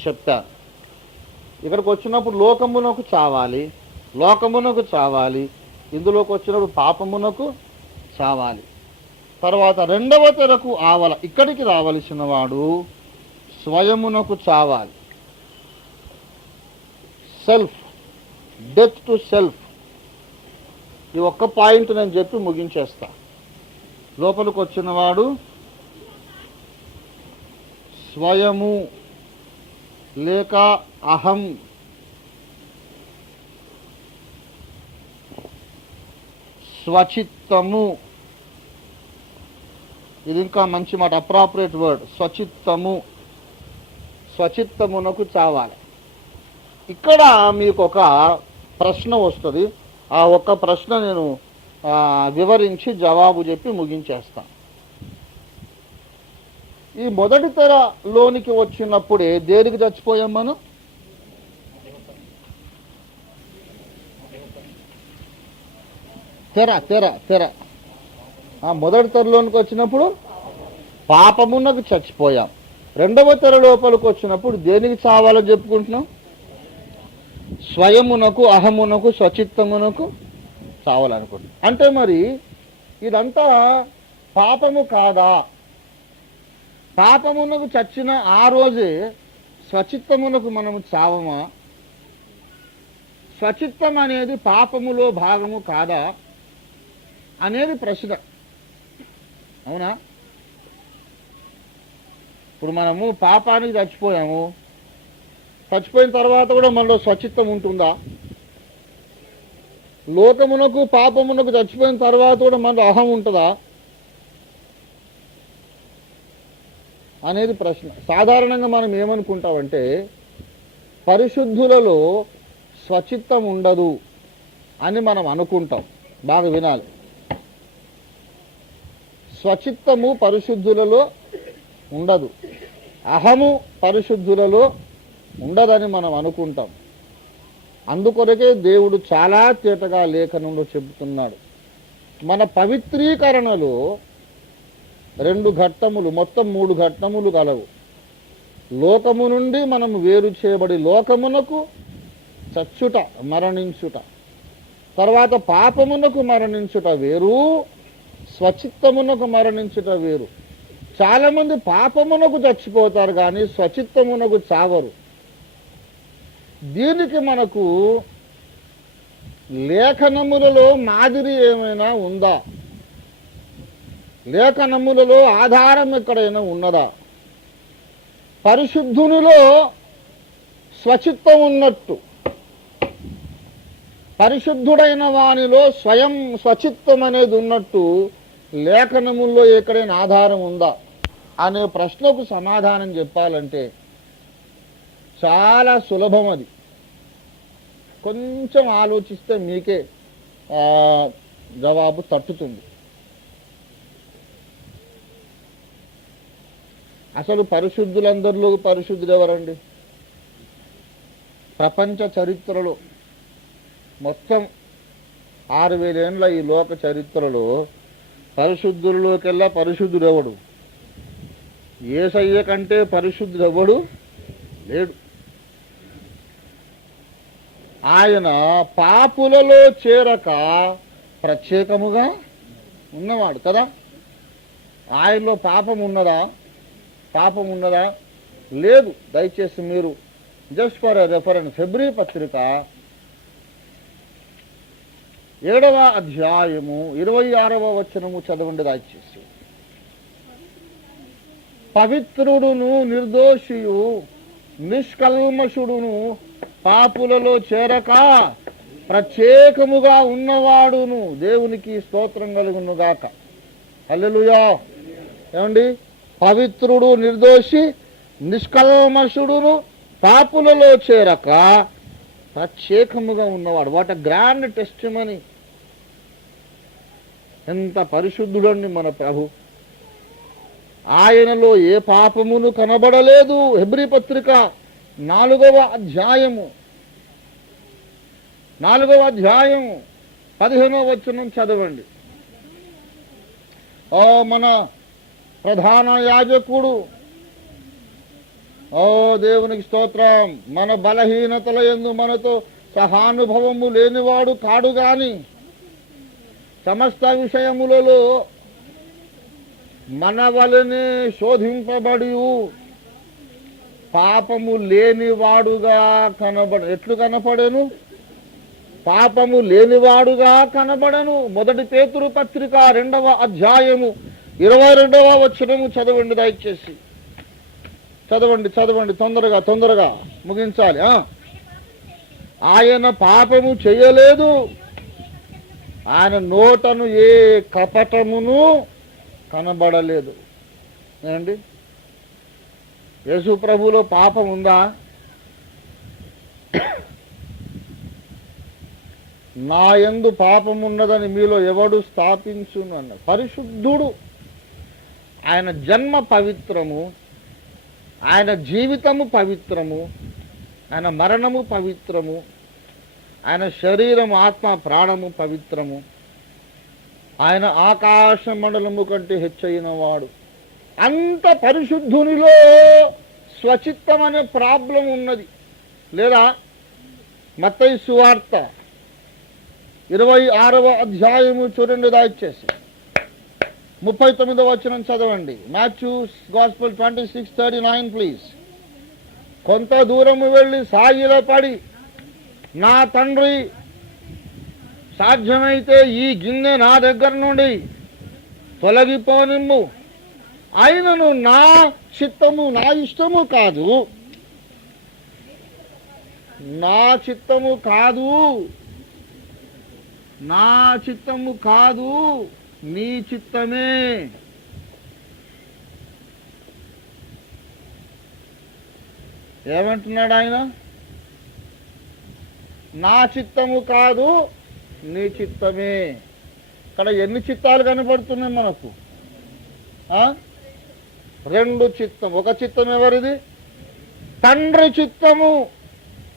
చెప్పాను. ఇక్కడికి వచ్చినప్పుడు లోకమునకు చావాలి. ఇందులోకి వచ్చినప్పుడు పాపమునకు చావాలి. తర్వాత రెండవ తెరకు ఆవల ఇక్కడికి రావలసిన వాడు స్వయమునకు చావాలి. Self, death to self. ఈ ఒక్క పాయింట్ నేను చెప్పి ముగించేస్తా. లోపలికి వచ్చినవాడు స్వయము లేక అహం, స్వచిత్తము, ఇది ఇంకా మంచి మాట, అప్రాపరేట్ వర్డ్, స్వచిత్తము, స్వచిత్తమునకు చావాలి. ఇక్కడ మీకు ఒక ప్రశ్న వస్తుంది. ఆ ఒక్క ప్రశ్న నేను వివరించి జవాబు చెప్పి ముగించేస్తాను. ఈ మొదటి తెరలోనికి వచ్చినప్పుడే దేనికి చచ్చిపోయాం మనం? తెర మొదటి తెరలోనికి వచ్చినప్పుడు పాపమునకు చచ్చిపోయాం. రెండవ తెర లోపలికి వచ్చినప్పుడు దేనికి చావాలని చెప్పుకుంటున్నాం? స్వయమునకు, అహమునకు, స్వచిత్తమునకు చావాలనుకుంటున్నాం. అంటే మరి ఇదంతా పాపము కాదా? పాపమునకు చచ్చిన ఆ రోజే స్వచిత్తమునకు మనము చావమా? స్వచిత్తం అనేది పాపములో భాగము కాదా అనేది ప్రశ్న. అవునా? ఇప్పుడు మనము పాపానికి చచ్చిపోయాము, చచ్చిపోయిన తర్వాత కూడా మనలో స్వచిత్తం ఉంటుందా? లోకమునకు, పాపమునకు చచ్చిపోయిన తర్వాత కూడా మనలో అహం ఉంటుందా అనేది ప్రశ్న. సాధారణంగా మనం ఏమనుకుంటామంటే పరిశుద్ధులలో స్వచిత్తం ఉండదు అని మనం అనుకుంటాం. బాగా వినాలి. స్వచిత్తము పరిశుద్ధులలో ఉండదు, అహము పరిశుద్ధులలో ఉండదని మనం అనుకుంటాం. అందుకొరకే దేవుడు చాలా తేటగా లేఖనంలో చెబుతున్నాడు. మన పవిత్రీకరణలో 2 ఘట్టములు, మొత్తం 3 ఘట్టములు కలవు. లోకము నుండి మనము వేరు చేయబడి లోకమునకు చచ్చుట, మరణించుట, తర్వాత పాపమునకు మరణించుట వేరు, స్వచిత్తమునకు మరణించుట వేరు. చాలా మంది పాపమునకు చచ్చిపోతారు కానీ స్వచిత్తమునకు చావరు. దీనికి మనకు లేఖనములలో మాదిరి ఏమైనా ఉందా? లేఖనములలో ఆధారం ఎక్కడైనా ఉన్నదా? పరిశుద్ధునిలో స్వచిత్తం ఉన్నట్టు, పరిశుద్ధుడైన వానిలో స్వయం స్వచిత్తం అనేది ఉన్నట్టు లేఖనముల్లో ఎక్కడైనా ఆధారం ఉందా అనే ప్రశ్నకు సమాధానం చెప్పాలంటే చాలా సులభం. అది కొంచెం ఆలోచిస్తే మీకే జవాబు తట్టుతుంది. అసలు పరిశుద్ధులందరిలో పరిశుద్ధులు ఎవరండి? ప్రపంచ చరిత్రలో మొత్తం 6000 ఏళ్ళ ఈ లోక చరిత్రలో పరిశుద్ధులలోకెల్లా పరిశుద్ధుడు ఎవడు? యేసయ్య కంటే పరిశుద్ధుడు ఎవడు లేడు. ఆయన పాపులలో చేరక ప్రత్యేకముగా ఉన్నవాడు కదా. ఆయనలో పాపం ఉన్నదా? పాపం ఉన్నదా? లేదు. దయచేసి మీరు జస్ట్ ఫర్ రెఫరెన్స్ హెబ్రీ పత్రిక 7వ అధ్యాయము 26వ వచనము చదవండి. దయచేసి. పవిత్రుడును, నిర్దోషియు, నిష్కల్మషుడును, పాపులలో చేరక ప్రత్యేకముగా ఉన్నవాడును దేవునికి స్తోత్రం కలుగునుగాక. హల్లెలూయా. ఏమండి? పవిత్రుడు, నిర్దోషి, నిష్కల్మషుడును, పాపులలో చేరక ప్రత్యేకముగా ఉన్నవాడు. What a grand testimony. ఎంత పరిశుద్ధుడండి మన ప్రభు. ఆయనలో ఏ పాపమును కనబడలేదు. హెబ్రీ పత్రిక 4వ అధ్యాయము 15వ వచనం చదవండి. ఓ మన ప్రధాన యాజకుడు, ఓ దేవునికి స్తోత్రం, మన బలహీనతల యందు మనతో సహానుభవము లేనివాడు కాడు గాని సమస్త విషయములలో మన వలనే శోధింపబడి పాపము లేనివాడుగా ఎట్లు కనపడెను? పాపము లేనివాడుగా కనబడను. 1 పేతురు పత్రిక 2వ అధ్యాయము 22వ వచనము చదవండి దయచేసి. చదవండి తొందరగా ముగించాలి. ఆయన పాపము చేయలేదు, ఆయన నోటను ఏ కపటమును కనబడలేదు. ఏమండి, యేసు ప్రభువులో పాపం ఉందా? నా యందు పాపమున్నదని మీలో ఎవడు స్థాపించునన్న పరిశుద్ధుడు. ఆయన జన్మ పవిత్రము, ఆయన జీవితము పవిత్రము, ఆయన మరణము పవిత్రము, ఆయన శరీరము ఆత్మ ప్రాణము పవిత్రము, ఆయన ఆకాశ మండలము కంటే హెచ్చైన వాడు. అంత పరిశుద్ధునిలో స్వచిత్తం అనే ప్రాబ్లం ఉన్నది లేదా? మత్తయి సువార్త 26వ అధ్యాయము చూడండి దయచేసి. 39వ వచనం చదవండి. Matthew's gospel 26:39 please. కొంత దూరము వెళ్ళి సాగిలపడి, నా తండ్రి, సాధ్యమైతే ఈ గిన్నె నా దగ్గర నుండి తొలగిపోనిమ్ము, అయినను నా చిత్తము, నా ఇష్టము కాదు, నా చిత్తము కాదు, నా చిత్తము కాదు, నీ చిత్తమే. ఏమంటున్నాడు ఆయన? నా చిత్తము కాదు, నీ చిత్తమే. ఇక్కడ ఎన్ని చిత్తాలు కనపడుతున్నాయి మనకు? 2 చిత్తం. ఒక చిత్తం ఎవరిది? తండ్రి చిత్తము.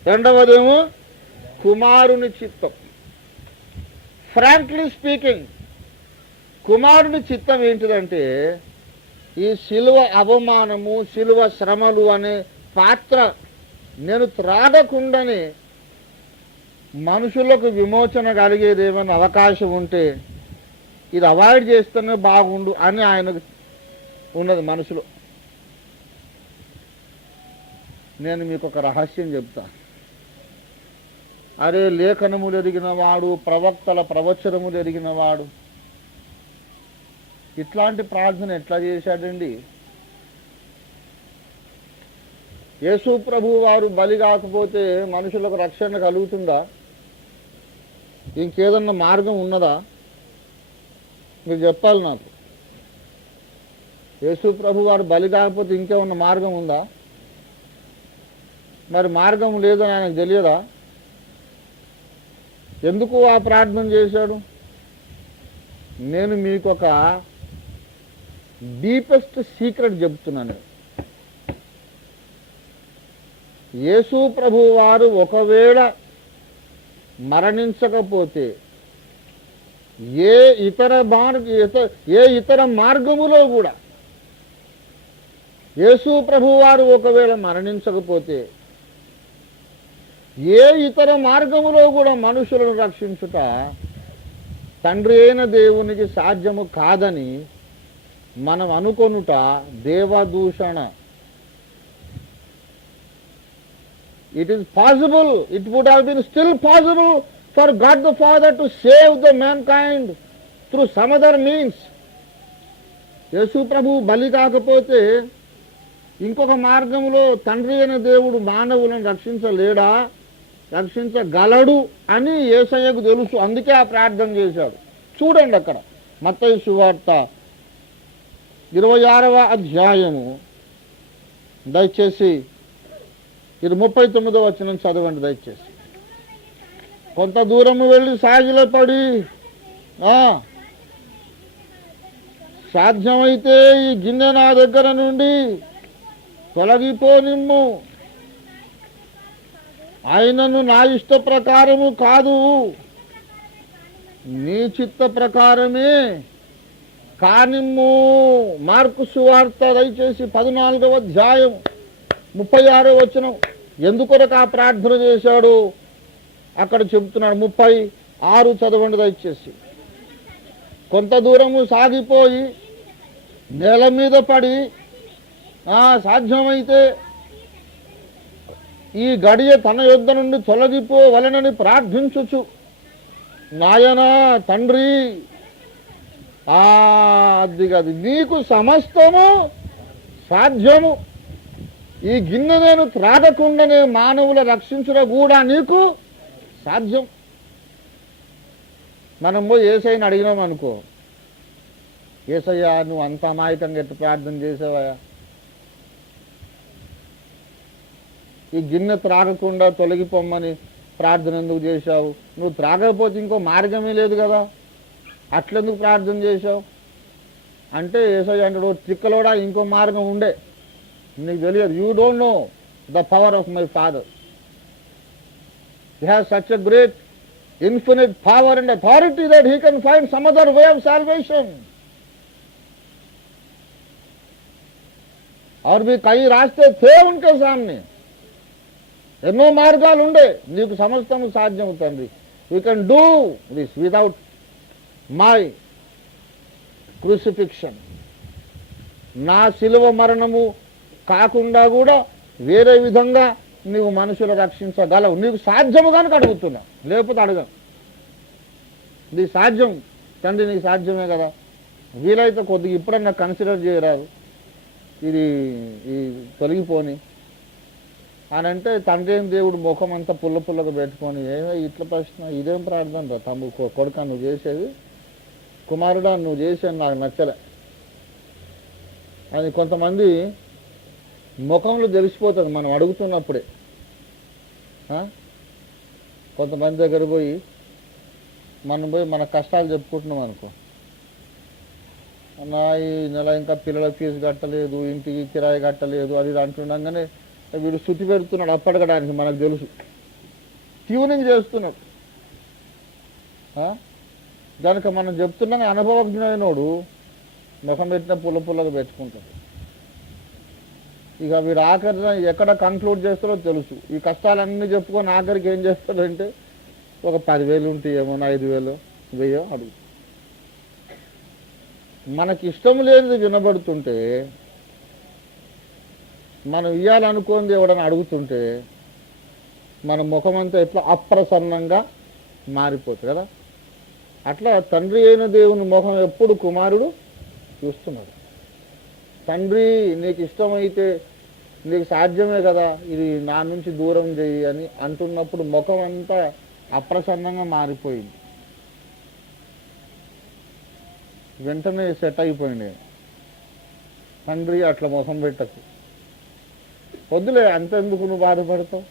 రెండవదేమో కుమారుని చిత్తం. ఫ్రాంక్లీ స్పీకింగ్, కుమారుని చిత్తం ఏంటిదంటే, ఈ శిలువ అవమానము, శిలువ శ్రమలు అనే పాత్ర నేను త్రాగకుండానే మనుషులకు విమోచన కలిగేది ఏమైనా అవకాశం ఉంటే ఇది అవాయిడ్ చేస్తేనే బాగుండు అని ఆయనకు ఉన్నది మనసులో. నేను మీకు ఒక రహస్యం చెప్తా. అరే, లేఖనములు ఎరిగిన వాడు, ప్రవక్తల ప్రవచనములు ఎరిగిన వాడు ఇట్లాంటి ప్రార్థన ఎట్లా చేశాడండి? యేసు ప్రభు వారు బలి కాకపోతే మనుషులకు రక్షణ కలుగుతుందా? ఇంకేదన్నా మార్గం ఉన్నదా? మీరు చెప్పాలి నాకు. యేసు ప్రభు వారు బలి కాకపోతే ఇంకేమన్నా మార్గం ఉందా? మరి మార్గం లేదని ఆయనకు తెలియదా? ఎందుకు ఆ ప్రార్థన చేశాడు? నేను మీకు ఒక డీపెస్ట్ సీక్రెట్ చెప్తున్నాను. యేసు ప్రభు వారు ఒకవేళ మరణించకపోతే ఏ ఇతర మార్గములో కూడా, యేసు ప్రభు వారు ఒకవేళ మరణించకపోతే ఏ ఇతర మార్గములో కూడా మనుషులను రక్షించుట తండ్రి అయిన దేవునికి సాధ్యము కాదని మనం అనుకొనుట దేవదూషణ. It is possible, it would have been still possible for God the Father to save the mankind through some other means. యేసు ప్రభు బలి కాకపోతే ఇంకొక మార్గంలో తండ్రి అయిన దేవుడు మానవులను రక్షించలేడా? రక్షించగలడు అని యేసయ్యకు తెలుసు. అందుకే ఆ ప్రార్థన చేశాడు. చూడండి అక్కడ మత్తయి సువార్త 26వ అధ్యాయము దయచేసి 39వ వచనం చదవండి దయచేసి. కొంత దూరము వెళ్ళి సాగిలపడి, సాధ్యమైతే ఈ గిన్నె నా దగ్గర నుండి తొలగిపోనిమ్ము, ఆయనను నా ఇష్ట ప్రకారము కాదు, నీ చిత్త ప్రకారమే కానిమ్ము. మార్కు సువార్త దయచేసి 14వ అధ్యాయం 36వ వచనం. ఎందుకొరకు ఆ ప్రార్థన చేశాడు అక్కడ చెబుతున్నాడు. 36 చదవండి దయచేసి. కొంత దూరము సాగిపోయి నేల మీద పడి సాధ్యమైతే ఈ గడియ తన యొద్ద నుండి తొలగిపోవలనని ప్రార్థించుచు, నాయనా తండ్రి, అది కాదు, నీకు సమస్తము సాధ్యము, ఈ గిన్నె నేను త్రాగకుండానే మానవుల రక్షించడం కూడా నీకు సాధ్యం. మనం పోయి ఏసయ్యని అడిగినాం అనుకో, ఏసయ్యా నువ్వు అంత అమాయకంగా ఎట్టు ప్రార్థన చేసావయ్యా, ఈ గిన్నె త్రాగకుండా తొలగిపోమ్మని ప్రార్థన ఎందుకు చేశావు, నువ్వు త్రాగకపోతే ఇంకో మార్గమే లేదు కదా, అట్లెందుకు ప్రార్థన చేశావు అంటే ఏసయ్య అంటాడు, చిక్కలోడా ఇంకో మార్గం ఉండే, నీకు తెలియదు. You don't know the power of my father. He has such a great infinite power and authority that he can find some other way of salvation. और भी कई रास्ते थे उनके सामने, ఎన్నో మార్గాలు ఉండే, నీకు సమస్తము సాధ్యం తండ్రి. You can do this without my crucifixion. నా శిలువ మరణము కాకుండా కూడా వేరే విధంగా నీవు మనుషులు రక్షించగలవు, నీకు సాధ్యము కనుక అడుగుతున్నా, లేకపోతే అడగను. నీ సాధ్యం తండ్రి, నీకు సాధ్యమే కదా, వీలైతే కొద్దిగా ఇప్పుడన్నా కన్సిడర్ చేయరాదు ఇది ఈ తొలగిపోని అని అంటే, తండ్రి ఏం దేవుడు ముఖం అంతా పుల్ల పుల్లగా పెట్టుకొని, ఇట్లా ప్రశ్న, ఇదేం ప్రార్థన రా తమ్ముడు, కొడుక నువ్వు చేసేది, కుమారుడా నువ్వు చేసేది నాకు నచ్చలే అని కొంతమంది ముఖంలో తెలిసిపోతుంది మనం అడుగుతున్నప్పుడే. కొంతమంది దగ్గర పోయి మన కష్టాలు చెప్పుకుంటున్నాం అనుకో, నా ఈ నెల ఇంకా పిల్లల ఫీజు కట్టలేదు, ఇంటికి కిరాయి కట్టలేదు, అది అంటుండగానే వీడు శృతి పెడుతున్నాడు అప్పడగడానికి, మనకు తెలుసు, ట్యూనింగ్ చేస్తున్నాడు. కనుక మనం చెప్తున్నాం, అనుభవజ్ఞుడైనోడు ముఖం పెట్టిన పుల్ల పుల్లగా పెట్టుకుంటాడు. ఇక వీడు ఆఖరిన ఎక్కడ కన్క్లూడ్ చేస్తారో తెలుసు. ఈ కష్టాలన్నీ చెప్పుకొని ఆఖరికి ఏం చేస్తాడంటే, ఒక 10,000 ఉంటాయేమో, 5,000 1000 అడుగు. మనకి ఇష్టం లేనిది వినబడుతుంటే, మనం ఇవ్వాలనుకోంది ఎవడని అడుగుతుంటే, మన ముఖం అంతా ఎట్లా అప్రసన్నంగా మారిపోతుంది కదా. అట్లా తండ్రి అయిన దేవుని ముఖం ఎప్పుడు కుమారుడు చూస్తున్నాడు. తండ్రి నీకు ఇష్టమైతే, నీకు సాధ్యమే కదా, ఇది నా నుంచి దూరం చేయి అని అంటున్నప్పుడు ముఖం అంతా అప్రసన్నంగా మారిపోయింది, వెంటనే సెట్ అయిపోయింది. తండ్రి అట్లా ముఖం పెట్టకు, వద్దులే, అంతెందుకు నువ్వు బాధపడతావు,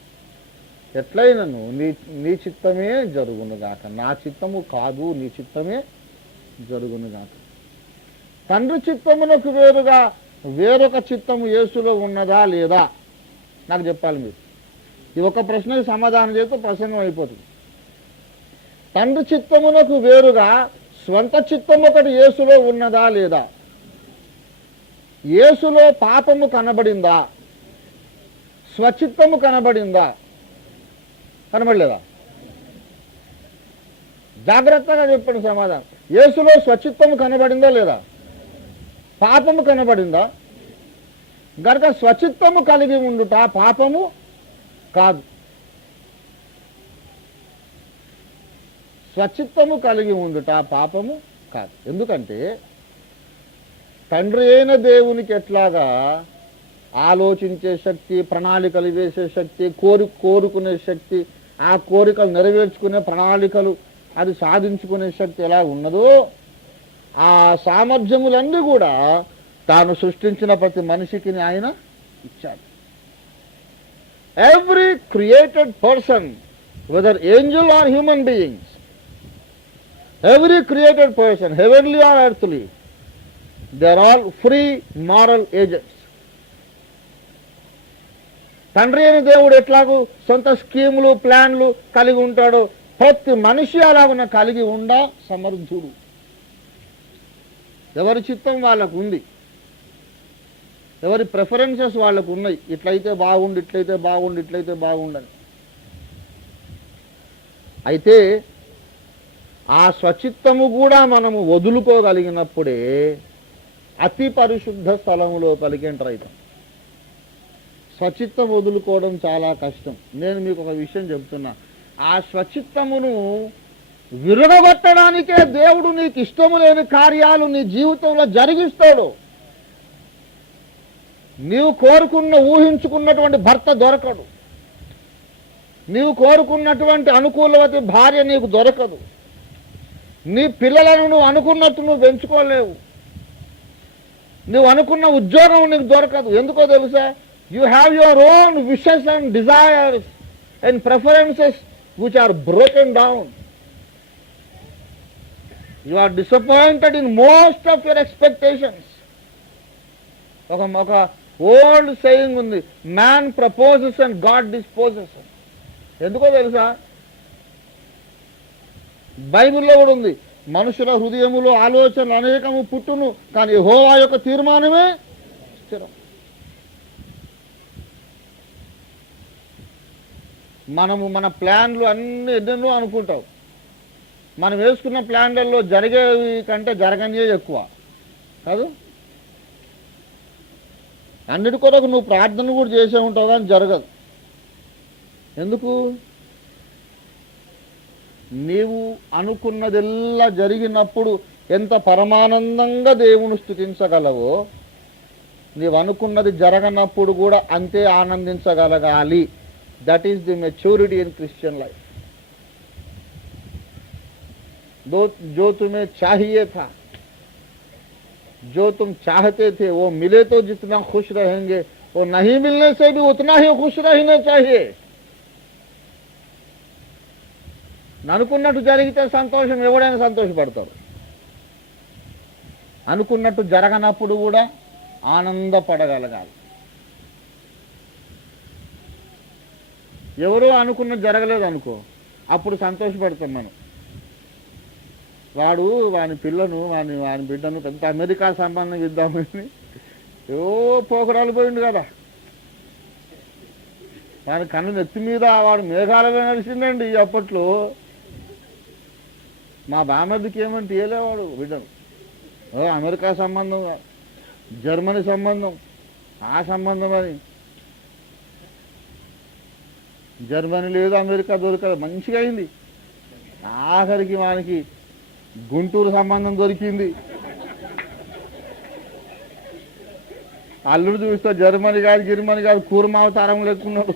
ఎట్లయినా నువ్వు నీ చిత్తమే జరుగునుగాక, నా చిత్తము కాదు, నీ చిత్తమే జరుగునుగాక. తండ్రి చిత్తమునకు వేరుగా వేరొక చిత్తము యేసులో ఉన్నదా లేదా నాకు చెప్పాలి మీరు. ఈ ఒక ప్రశ్నకు సమాధానం చేస్తే ప్రసంగం అయిపోతుంది. తండ్రి చిత్తమునకు వేరుగా స్వంత చిత్తం ఒకటి యేసులో ఉన్నదా లేదా? యేసులో పాపము కనబడిందా? స్వచిత్తము కనబడిందా? కనబడలేదా? జాగ్రత్తగా చెప్పండి సమాధానం. యేసులో స్వచిత్తము కనబడిందా లేదా? పాపము కనబడిందా? గనక స్వచిత్తము కలిగి ఉండుట పాపము కాదు. స్వచిత్తము కలిగి ఉండుట పాపము కాదు. ఎందుకంటే తండ్రి అయిన దేవునికి ఎట్లాగా ఆలోచించే శక్తి, ప్రణాళికలు వేసే శక్తి, కోరుకునే శక్తి, ఆ కోరికలు నెరవేర్చుకునే ప్రణాళికలు, అది సాధించుకునే శక్తి ఎలా ఉన్నదో, ఆ సామర్థ్యములన్నీ కూడా తాను సృష్టించిన ప్రతి మనిషికి ఆయన ఇచ్చాడు. Every created person, whether angel or human beings, every created person, heavenly or earthly, they are all free moral agents. తండ్రి అయిన దేవుడు ఎట్లాగూ సొంత స్కీములు, ప్లాన్లు కలిగి ఉంటాడో, ప్రతి మనిషి అలాగున కలిగి ఉండ సమర్థుడు. ఎవరి చిత్తం వాళ్ళకు ఉంది, ఎవరి ప్రిఫరెన్సెస్ వాళ్ళకు ఉన్నాయి. ఇట్లయితే బాగుండు, ఇట్లయితే బాగుండు, ఇట్లయితే బాగుండని. అయితే ఆ స్వచిత్తము కూడా మనము వదులుకోగలిగినప్పుడే అతి పరిశుద్ధ స్థలము లోపలికి ఎంటర్ అవుతాం. స్వచిత్తం వదులుకోవడం చాలా కష్టం. నేను మీకు ఒక విషయం చెప్తున్నా, ఆ స్వచిత్తమును విరగొట్టడానికే దేవుడు నీకు ఇష్టము లేని కార్యాలు నీ జీవితంలో జరిగిస్తాడు. నీవు ఊహించుకున్నటువంటి భర్త దొరకడు, నీవు కోరుకున్నటువంటి అనుకూలవతి భార్య నీకు దొరకదు, నీ పిల్లలను నువ్వు అనుకున్నట్టు నువ్వు పెంచుకోలేవు, నువ్వు అనుకున్న ఉద్యోగం నీకు దొరకదు. ఎందుకో తెలుసా? You have your own wishes and desires and preferences which are broken down. You are disappointed in most of your expectations. ఒక ఓల్డ్ సేయింగ్ ఉంది, man proposes and God disposes. ఎందుకో తెలుసా? బైబిల్లో కూడా ఉంది, మనుషుల హృదయములో ఆలోచనలు అనేకము పుట్టును, కానీ యెహోవా యొక్క తీర్మానమే స్థిరం. మనము మన ప్లాన్లు అన్ని ఎన్నెన్నో అనుకుంటాం. మనం వేసుకున్న ప్లాన్లలో జరిగేవి కంటే జరగనివే ఎక్కువ కాదు. అన్నిటి కొరకు నువ్వు ప్రార్థన కూడా చేసే ఉంటావు, కానీ జరగదు. ఎందుకు? నీవు అనుకున్నదెల్లా జరిగినప్పుడు ఎంత పరమానందంగా దేవుని స్తుతించగలవో, నీవు అనుకున్నది జరగనప్పుడు కూడా అంతే ఆనందించగలగాలి. That is the maturity in Christian life. जो तुम्हें चाहिए था, जो तुम चाहते थे, वो मिले तो जितना खुश रहेंगे, वो नहीं मिलने से भी उतना ही खुश रहना चाहिए. అనుకున్నట్టు జరిగితే సంతోషం, ఎవడైనా సంతోషపడతారు. అనుకున్నట్టు జరగనప్పుడు కూడా ఆనందపడగలగాలి. ఎవరో అనుకున్నట్టు జరగలేదు అనుకో, అప్పుడు సంతోషపడతాం మనం. వాని పిల్లను వాని బిడ్డను పెద్ద అమెరికా సంబంధం ఇద్దామని పోకడాలు పోయిండు కదా, వాని కన్ను నెత్తి మీద వాడు మేఘాలలో నడిచిందండి. అప్పట్లో మా బామర్దికి ఏమంటే ఏలేవాడు బిడ్డను, అమెరికా సంబంధం, జర్మనీ సంబంధం, ఆ సంబంధం అని. జర్మనీ లేదు, అమెరికా దొరకదు, మంచిగా అయింది. ఆఖరికి వానికి గుంటూరు సంబంధం దొరికింది. అల్లుడు చూస్తే జర్మనీ కాదు కూర్మావతారం లేకున్నాడు.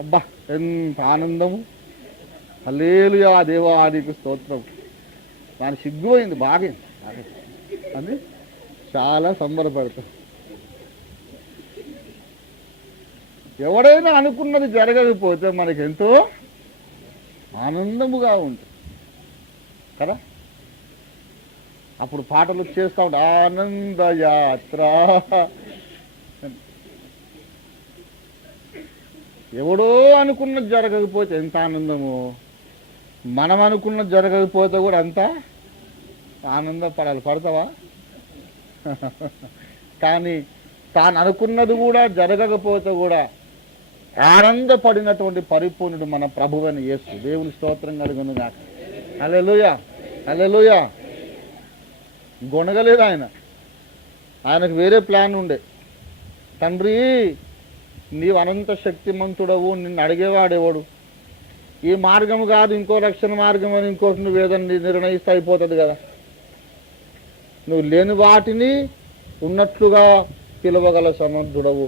అబ్బా ఎంత ఆనందము! హల్లెలూయా, దేవా నీకు స్తోత్రం. వాని సిగ్గుపోయింది బాగా అని చాలా సంబరపడతాం. ఎవడైనా అనుకున్నది జరగకపోతే మనకెంతో ఆనందముగా ఉంటుంది కదా. అప్పుడు పాటలు చేస్తా ఉంటా, ఆనందయాత్ర. ఎవడో అనుకున్నది జరగకపోతే ఎంత ఆనందము, మనం అనుకున్నది జరగకపోతే కూడా అంత ఆనందపడాలి. పడతావా? కానీ తాను అనుకున్నది కూడా జరగకపోతే కూడా ఆనందపడినటువంటి పరిపూర్ణుడు మన ప్రభువైన యేసు. దేవుని స్తోత్రం కలుగును గాక. హల్లెలూయా, హల్లెలూయా. గొనగలేదు ఆయనకు వేరే ప్లాన్ ఉండే. తండ్రి, నీవు అనంత శక్తిమంతుడవు, నిన్ను అడిగేవాడేవాడు. ఈ మార్గం కాదు ఇంకో రక్షణ మార్గం అని ఇంకోటి నువ్వు ఏదన్నా నిర్ణయిస్తే అయిపోతుంది కదా. నువ్వు లేని వాటిని ఉన్నట్లుగా పిలవగల సమర్థుడవు,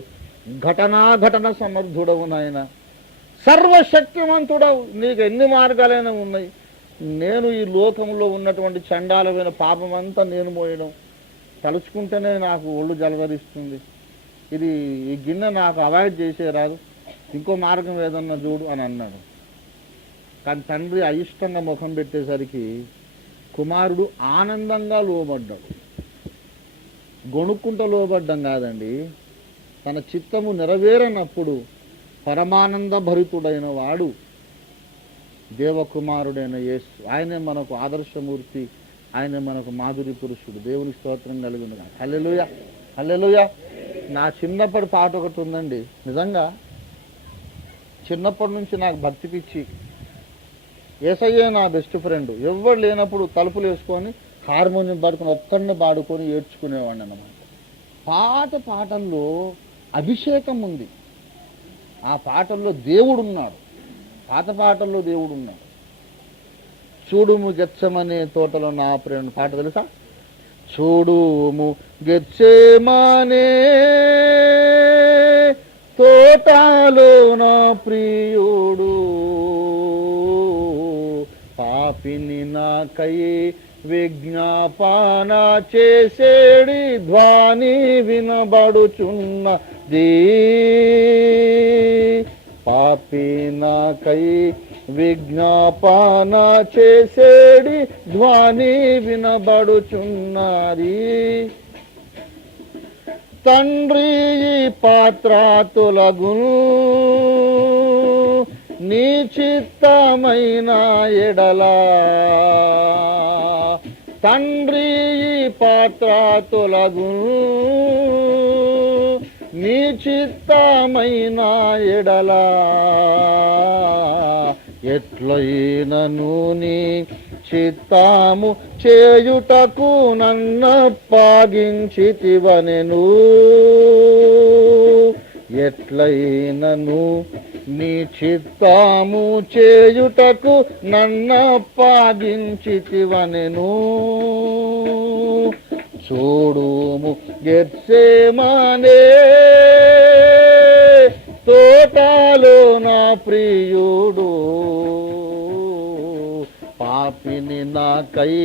ఘటన సమర్థుడవు నాయన, సర్వశక్తిమంతుడవు. నీకు ఎన్ని మార్గాలైనా ఉన్నాయి. నేను ఈ లోకంలో ఉన్నటువంటి చండాలమైన పాపమంతా నేను మోయడం తలుచుకుంటేనే నాకు ఒళ్ళు జలగరిస్తుంది. ఈ గిన్నె నాకు అవాయిడ్ చేసేరాదు, ఇంకో మార్గం ఏదన్నా చూడు అని అన్నాడు. కానీ తండ్రి అయిష్టంగా ముఖం పెట్టేసరికి కుమారుడు ఆనందంగా లోబడ్డాడు. గొణుక్కుంటూ లోబడ్డం కాదండి, తన చిత్తము నెరవేరనప్పుడు పరమానంద భరితుడైన వాడు దేవకుమారుడైన యేసు. ఆయనే మనకు ఆదర్శమూర్తి, ఆయనే మనకు మాధురి పురుషుడు. దేవుని స్తోత్రం కలుగును. హల్లెలూయా, హల్లెలూయా. నా చిన్నప్పటి పాట ఒకటి ఉందండి. నిజంగా చిన్నప్పటి నుంచి నాకు భక్తి పిచ్చి. యేసయ్యే నా బెస్ట్ ఫ్రెండ్. ఎవరు లేనప్పుడు తలుపులు వేసుకొని హార్మోనియం పాడుకొని ఒక్కడిని పాడుకొని ఏడ్చుకునేవాడిని అన్నమాట. పాటల్లో అభిషేకం ఉంది, ఆ పాటల్లో దేవుడున్నాడు, పాటల్లో దేవుడున్నాడు. చూడుము గెత్సెమనే తోటలో నా ప్రేమ పాట తెలుసా? చూడుము గెత్సెమనే తోటలో నా ప్రియుడు, పాపిని నాకై విజ్ఞాపన చేసేడి ధ్వని వినబడుచున్నది, పాపి నాకై విజ్ఞాపన చేసేడి ధ్వని వినబడుచున్నది. తండ్రి ఈ పాత్ర తొలగును నీ చిత్తమైన ఎడలా, తండ్రి ఈ పాత్ర తొలగును నీ చిత్తమైన ఎడలా, ఎట్లయినను నీ చిత్తము చేయుటకు నన్నప్పగించితివనెను, ఎట్లయినను నీ చిత్తము చేయుటకు నన్నప్పగించితివనెను. చూడుము గెత్సెమనే తోటలో నా ప్రియుడు, పాపిని నాకై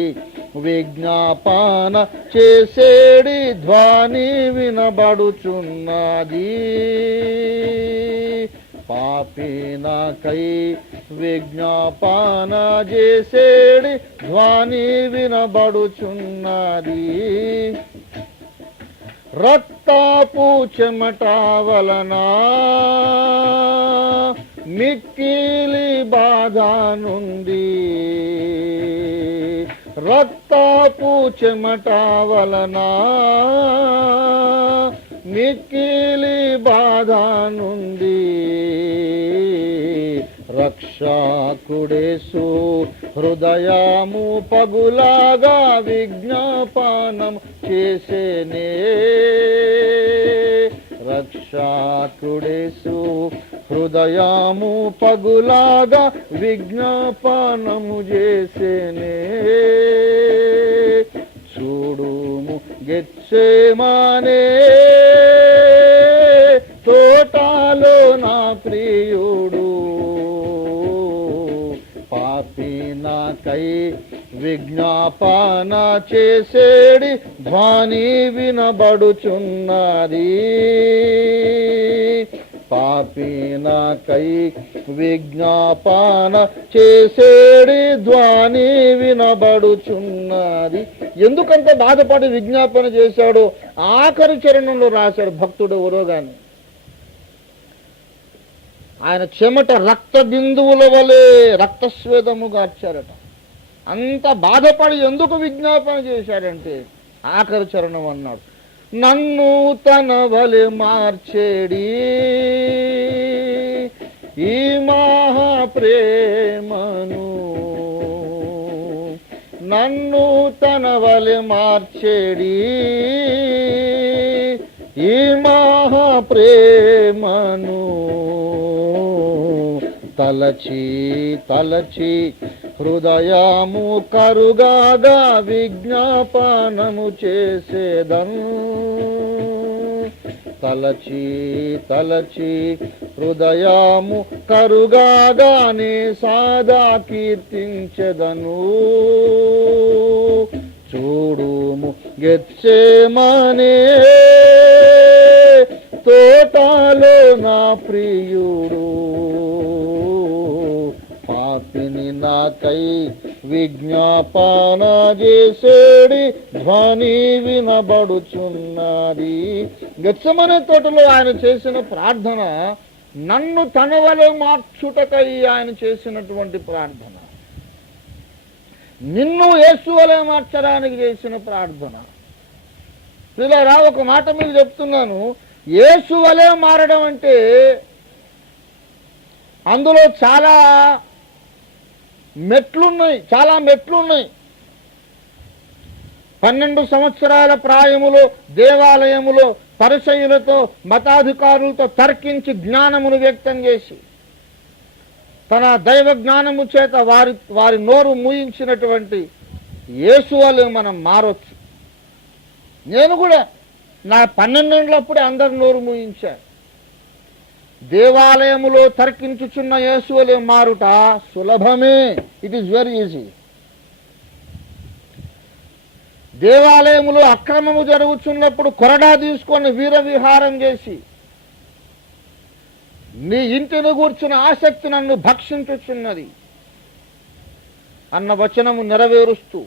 విజ్ఞాపన చేసేడి ధ్వని వినబడుచున్నది, పాపి నాకై విజ్ఞాపన చేసేడి ధ్వని వినబడుచున్నది. రక్తపు చెమట వలన మిక్కిలి బాధ నుండి, రక్తపు చెమట వలన మిక్కిలి బాధ నుండి, రక్షకుడేసు హృదయము పగులాగా విజ్ఞాపనం చేసేనే, రక్షకుడేసు హృదయము పగులాగా విజ్ఞాపనము చేసేనే. చూడుము గెత్సెమనే తోటలో నా ప్రియుడు, పాపి నాకై విజ్ఞాపన చేసేడి ధ్వని వినబడుచున్నది, పాపి నాకై విజ్ఞాపన చేసేడి ధ్వని వినబడుచున్నది. ఎందుకంత బాధపడి విజ్ఞాపన చేశాడో ఆఖరి చరణంలో రాశాడు భక్తుడు ఎవరో గాని. ఆయన చెమట రక్త బిందువుల వలె రక్తస్వేదము గార్చారట. అంత బాధపడి ఎందుకు విజ్ఞాపన చేశాడంటే ఆఖరి చరణం అన్నాడు, నన్ను తన వలె మార్చేడి ఈ మహాప్రేమను, నన్ను తన వలె మార్చేడి ఈ మహాప్రేమను, తలచి తలచి హృదయము కరుగాగా విజ్ఞాపనము చేసేదను, తలచి తలచి హృదయము కరుగాగానే సాదా కీర్తించెదను. చూడుము గెత్సెమనే తోటలో నా ప్రియుడు, పాపిని నాకై విజ్ఞాపన చేసేడి ధ్వని వినబడుచున్నది. గెత్సెమనే తోటలో ఆయన చేసిన ప్రార్థన నన్ను తన వలె మార్చుటకై ఆయన చేసినటువంటి ప్రార్థన, నిన్ను యేసు వలె మార్చడానికి చేసిన ప్రార్థన. పిల్లరా, ఒక మాట మీకు చెప్తున్నాను, యేసు వలె మారడం అంటే అందులో చాలా మెట్లున్నాయి, చాలా మెట్లున్నాయి. 12 సంవత్సరాల ప్రాయములో దేవాలయములో పరిసయ్యులతో మతాధికారులతో తర్కించి జ్ఞానమును వ్యక్తం చేసి తన దైవ జ్ఞానము చేత వారి నోరు మూయించినటువంటి యేసు వలె మనం మారొచ్చు. నేను కూడా నా 12 ఏళ్ళప్పుడే అందరి నోరు మూయించాను. దేవాలయములో తర్కించుచున్న యేసు వలె మారుట సులభమే. It is very easy. దేవాలయములో అక్రమము జరుగుతున్నప్పుడు కొరడా తీసుకొని వీర విహారం చేసి నీ ఇంటిని గూర్చిన ఆసక్తి నన్ను భక్షించుచున్నది అన్న వచనము నెరవేరుస్తూ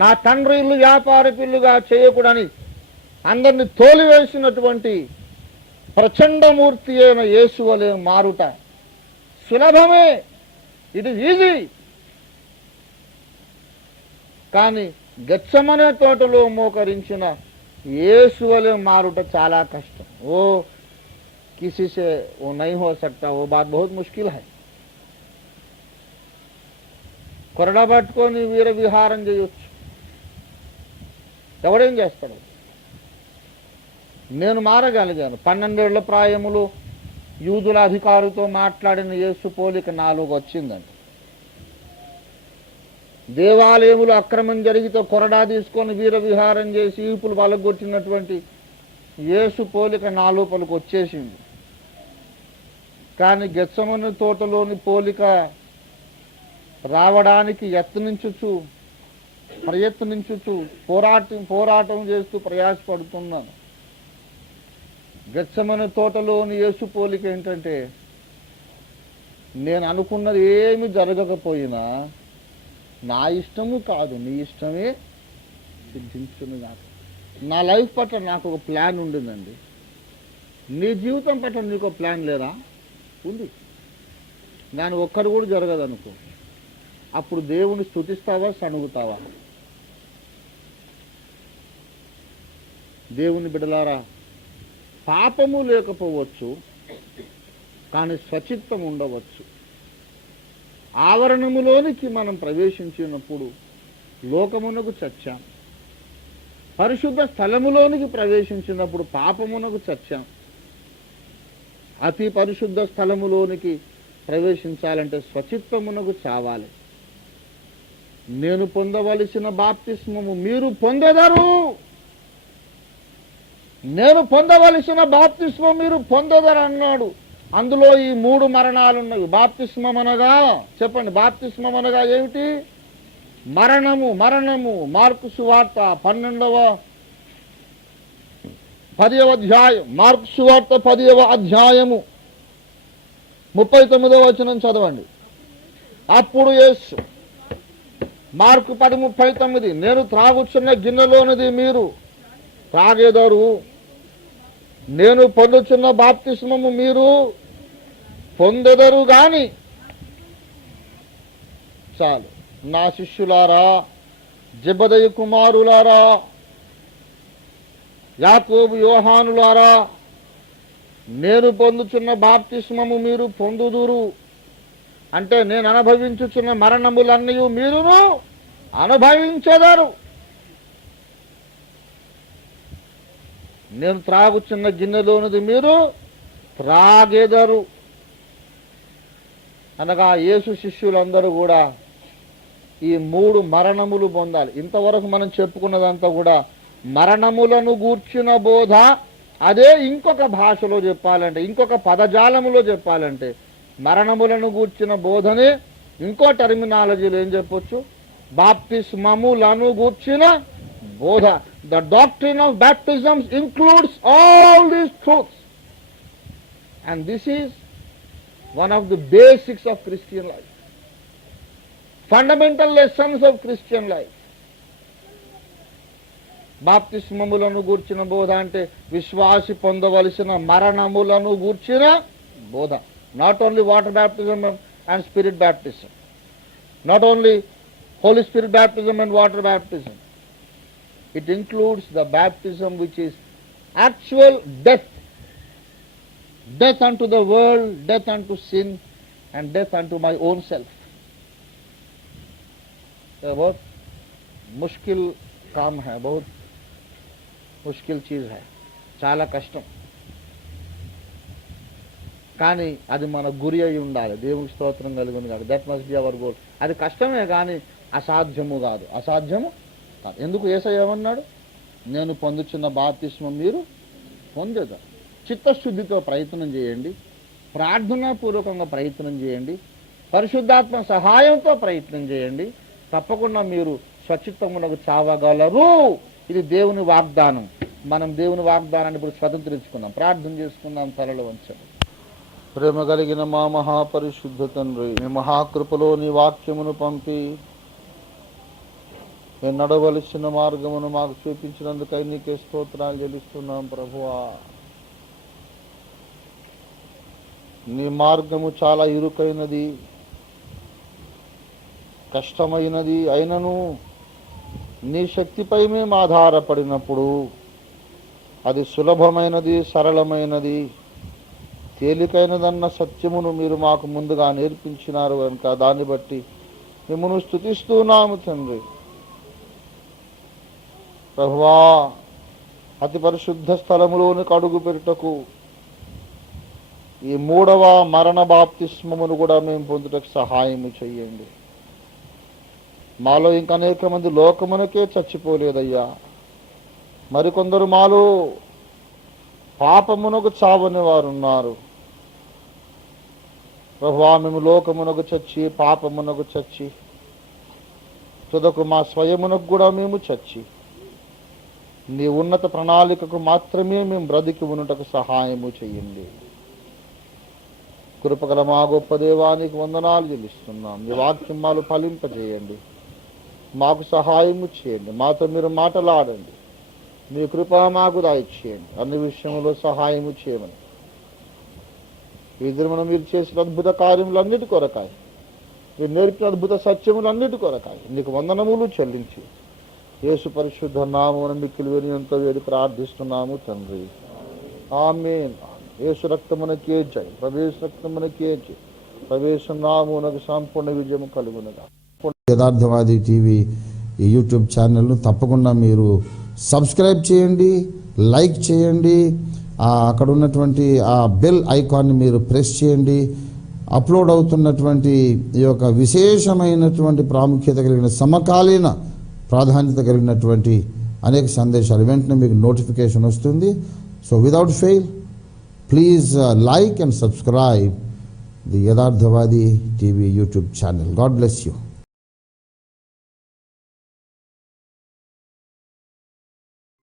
నా తండ్రి ఇల్లు వ్యాపార పిల్లుగా చేయకూడని అందరిని తోలివేసినటువంటి ప్రచండమూర్తి అయిన యేసు వలె మారుట సులభమే. It is easy. కానీ గెత్సెమనే తోటలో మోకరించిన యేసు వలె మారుట చాలా కష్టం. ఓ किसी से वो नहीं हो सकता, वो बात बहुत मुश्किल है. కొరడా పట్టుకొని వీర విహారం చేయొచ్చు, ఎవడేం చేస్తాడు? నేను మారగలిగాను. 12 ఏళ్ల ప్రాయములో యూదుల అధికారితో మాట్లాడిన యేసు పోలిక నాలో వచ్చిందండి. దేవాలయములు అక్రమం జరిగితే కొరడా తీసుకొని వీర విహారం చేసి ఈపులు పలగొట్టినటువంటి యేసు పోలిక నా లోపలికి వచ్చేసింది. కానీ గెత్సెమనే తోటలోని పోలిక రావడానికి ప్రయత్నించుచు పోరాటం చేస్తూ ప్రయాసపడుతున్నాను. గెత్సెమనే తోటలోని యేసు పోలిక ఏంటంటే, నేను అనుకున్నది ఏమి జరగకపోయినా నా ఇష్టము కాదు, నీ ఇష్టమే సిద్ధించును నాకు. నా లైఫ్ పట్ల నాకు ఒక ప్లాన్ ఉండిందండి. నీ జీవితం పట్ల నీకు ప్లాన్ లేదా? ఉంది. కానీ ఒక్కరు కూడా జరగదు అనుకో, అప్పుడు దేవుని స్తుతిస్తావా, సణుగుతావా? దేవుని బిడ్డలారా, పాపము లేకపోవచ్చు కానీ స్వచిత్తం ఉండవచ్చు. ఆవరణములోనికి మనం ప్రవేశించినప్పుడు లోకమునకు చచ్చాం. పరిశుద్ధ స్థలములోనికి ప్రవేశించినప్పుడు పాపమునకు చచ్చాం. అతి పరిశుద్ధ స్థలములోనికి ప్రవేశించాలంటే స్వచిత్తమునకు చావాలి. నేను పొందవలసిన బాప్తిస్మము మీరు పొందెదరు. నేను పొందవలసిన బాప్తిస్మం మీరు పొందెదరు అన్నాడు. అందులో ఈ 3 మరణాలు ఉన్నవి. బాప్తిస్మం అనగా చెప్పండి, బాప్తిస్మం అనగా ఏమిటి? మరణము. మార్కు సువార్త 10వ అధ్యాయం, మార్కు సువార్త 10వ అధ్యాయము 39వ వచనం చదవండి. అప్పుడు యేసు, మార్కు 10:39, నేను త్రాగుచున్న గిన్నెలోనిది మీరు త్రాగేదారు, నేను పొందుచున్న బాప్తిస్మము మీరు పొందెదరు గాని. చాలు. నా శిష్యులారా, జెబెదయి కుమారులారా, యాకోబు యోహానులారా, నేను పొందుచున్న బాప్తిస్మము మీరు పొందుదురు అంటే నేను అనుభవించుచున్న మరణములన్నీ మీరును అనుభవించెదరు. నేను త్రాగుచున్న గిన్నెలోనిది మీరు త్రాగెదరు అనగా యేసు శిష్యులందరూ కూడా ఈ 3 మరణములు పొందాలి. ఇంతవరకు మనం చెప్పుకున్నదంతా కూడా మరణములను గూర్చిన బోధ. అదే ఇంకొక భాషలో చెప్పాలంటే, ఇంకొక పదజాలములో చెప్పాలంటే, మరణములను గూర్చిన బోధనే ఇంకో టెర్మినాలజీలో ఏం చెప్పొచ్చు? బాప్తిస్మములను గూర్చిన బోధ. The doctrine of baptism includes all these truths. And this is one of the basics of Christian life. Fundamental lessons of Christian life. బాప్తిస్మములను గూర్చిన బోధ అంటే విశ్వాసి పొందవలసిన మరణములను గూర్చిన బోధ. Not only water baptism and spirit baptism. Not only Holy Spirit baptism and water baptism. It includes the baptism which is actual death. Death unto the world, death unto sin, and death unto my own self. बहुत मुश्किल काम है, बहुत ముష్కిల్ చీజ్ హై, చాలా కష్టం. కానీ అది మన గురి అయి ఉండాలి. దేవునికి స్తోత్రం కలుగును కాదు. That must be our goal. అది కష్టమే కానీ అసాధ్యము కాదు, అసాధ్యము కాదు. ఎందుకు యేసయ్య ఏమన్నాడు? నేను పొందుచున్న బాప్తిస్మం మీరు పొందేదా. చిత్తశుద్ధితో ప్రయత్నం చేయండి, ప్రార్థనాపూర్వకంగా ప్రయత్నం చేయండి, పరిశుద్ధాత్మ సహాయంతో ప్రయత్నం చేయండి. తప్పకుండా మీరు స్వచిత్తమునకు చావగలరు. ఇది దేవుని వాగ్దానం. మనం దేవుని వాగ్దానాన్ని ఇప్పుడు స్వతంత్రించుకుందాం. ప్రార్థన చేసుకుందాం. తలలు వంచండి. ప్రేమ కలిగిన మా మహాపరిశుద్ధ తండ్రి, మీ మహాకృపలో నీ వాక్యమును పంపి నేను నడవలసిన మార్గమును మాకు చూపించినందుకై నీకే స్తోత్రాలు చెల్లిస్తున్నాం ప్రభువా. నీ మార్గము చాలా ఇరుకైనది, కష్టమైనది అయినను నీ శక్తిపై మేము ఆధారపడినప్పుడు అది సులభమైనది, సరళమైనది, తేలికైనదన్న సత్యమును మీరు మాకు ముందుగా నేర్పించినారు కనుక దాన్ని బట్టి మిమ్మల్ని స్తుతిస్తున్నాము తండ్రి. ప్రభువా, అతి పరిశుద్ధ స్థలములోనికి అడుగు పెట్టుటకు ఈ 3వ మరణ బాప్తిస్మమును కూడా మేము పొందుటకు సహాయము చెయ్యండి. మాలో ఇంకా అనేక మంది లోకమునకే చచ్చిపోలేదయ్యా. మరికొందరు మాలో పాపమునకు చావని వారు ఉన్నారు. ప్రభువా, మేము లోకమునకు చచ్చి, పాపమునకు చచ్చి, తుదకు మా స్వయమునకు కూడా మేము చచ్చి, నీ ఉన్నత ప్రణాళికకు మాత్రమే మేము బ్రతికి ఉన్నటకు సహాయము చెయ్యండి. కృపగల మా గొప్ప దేవానికి వందనాలు చెల్లిస్తున్నాం. ఈ వాక్యం మాలు ఫలింపజేయండి, మాకు సహాయము చేయండి, మాతో మీరు మాటలాడండి, మీ కృప మాకు దయచేయండి. అన్ని విషయంలో సహాయము చేయమని ఈ దినమున మీరు చేసిన అద్భుత కార్యములన్నిటి కొరకాయి, మీరు నేర్పిన అద్భుత సత్యములన్నిటి కొరకాయి నీకు వందనములు చెల్లించి యేసు పరిశుద్ధ నామమున మిక్కిలి వినయంతో వేడి ప్రార్థిస్తున్నాము తండ్రి. ఆమేన్. యేసు రక్తమునకే జై, ప్రవేశ రక్తమునకే జై, ప్రవేశ నామమునకు సంపూర్ణ విజయము కలుగునుగా. యథార్థవాది టీవీ ఈ యూట్యూబ్ ఛానల్ను తప్పకుండా మీరు సబ్స్క్రైబ్ చేయండి, లైక్ చేయండి, అక్కడ ఉన్నటువంటి ఆ బెల్ ఐకాన్ని మీరు ప్రెస్ చేయండి. అప్లోడ్ అవుతున్నటువంటి ఈ యొక్క విశేషమైనటువంటి ప్రాముఖ్యత కలిగిన సమకాలీన ప్రాధాన్యత కలిగినటువంటి అనేక సందేశాలు వెంటనే మీకు నోటిఫికేషన్ వస్తుంది. So without fail please like and subscribe the Yadharthavadi TV YouTube channel. God bless you.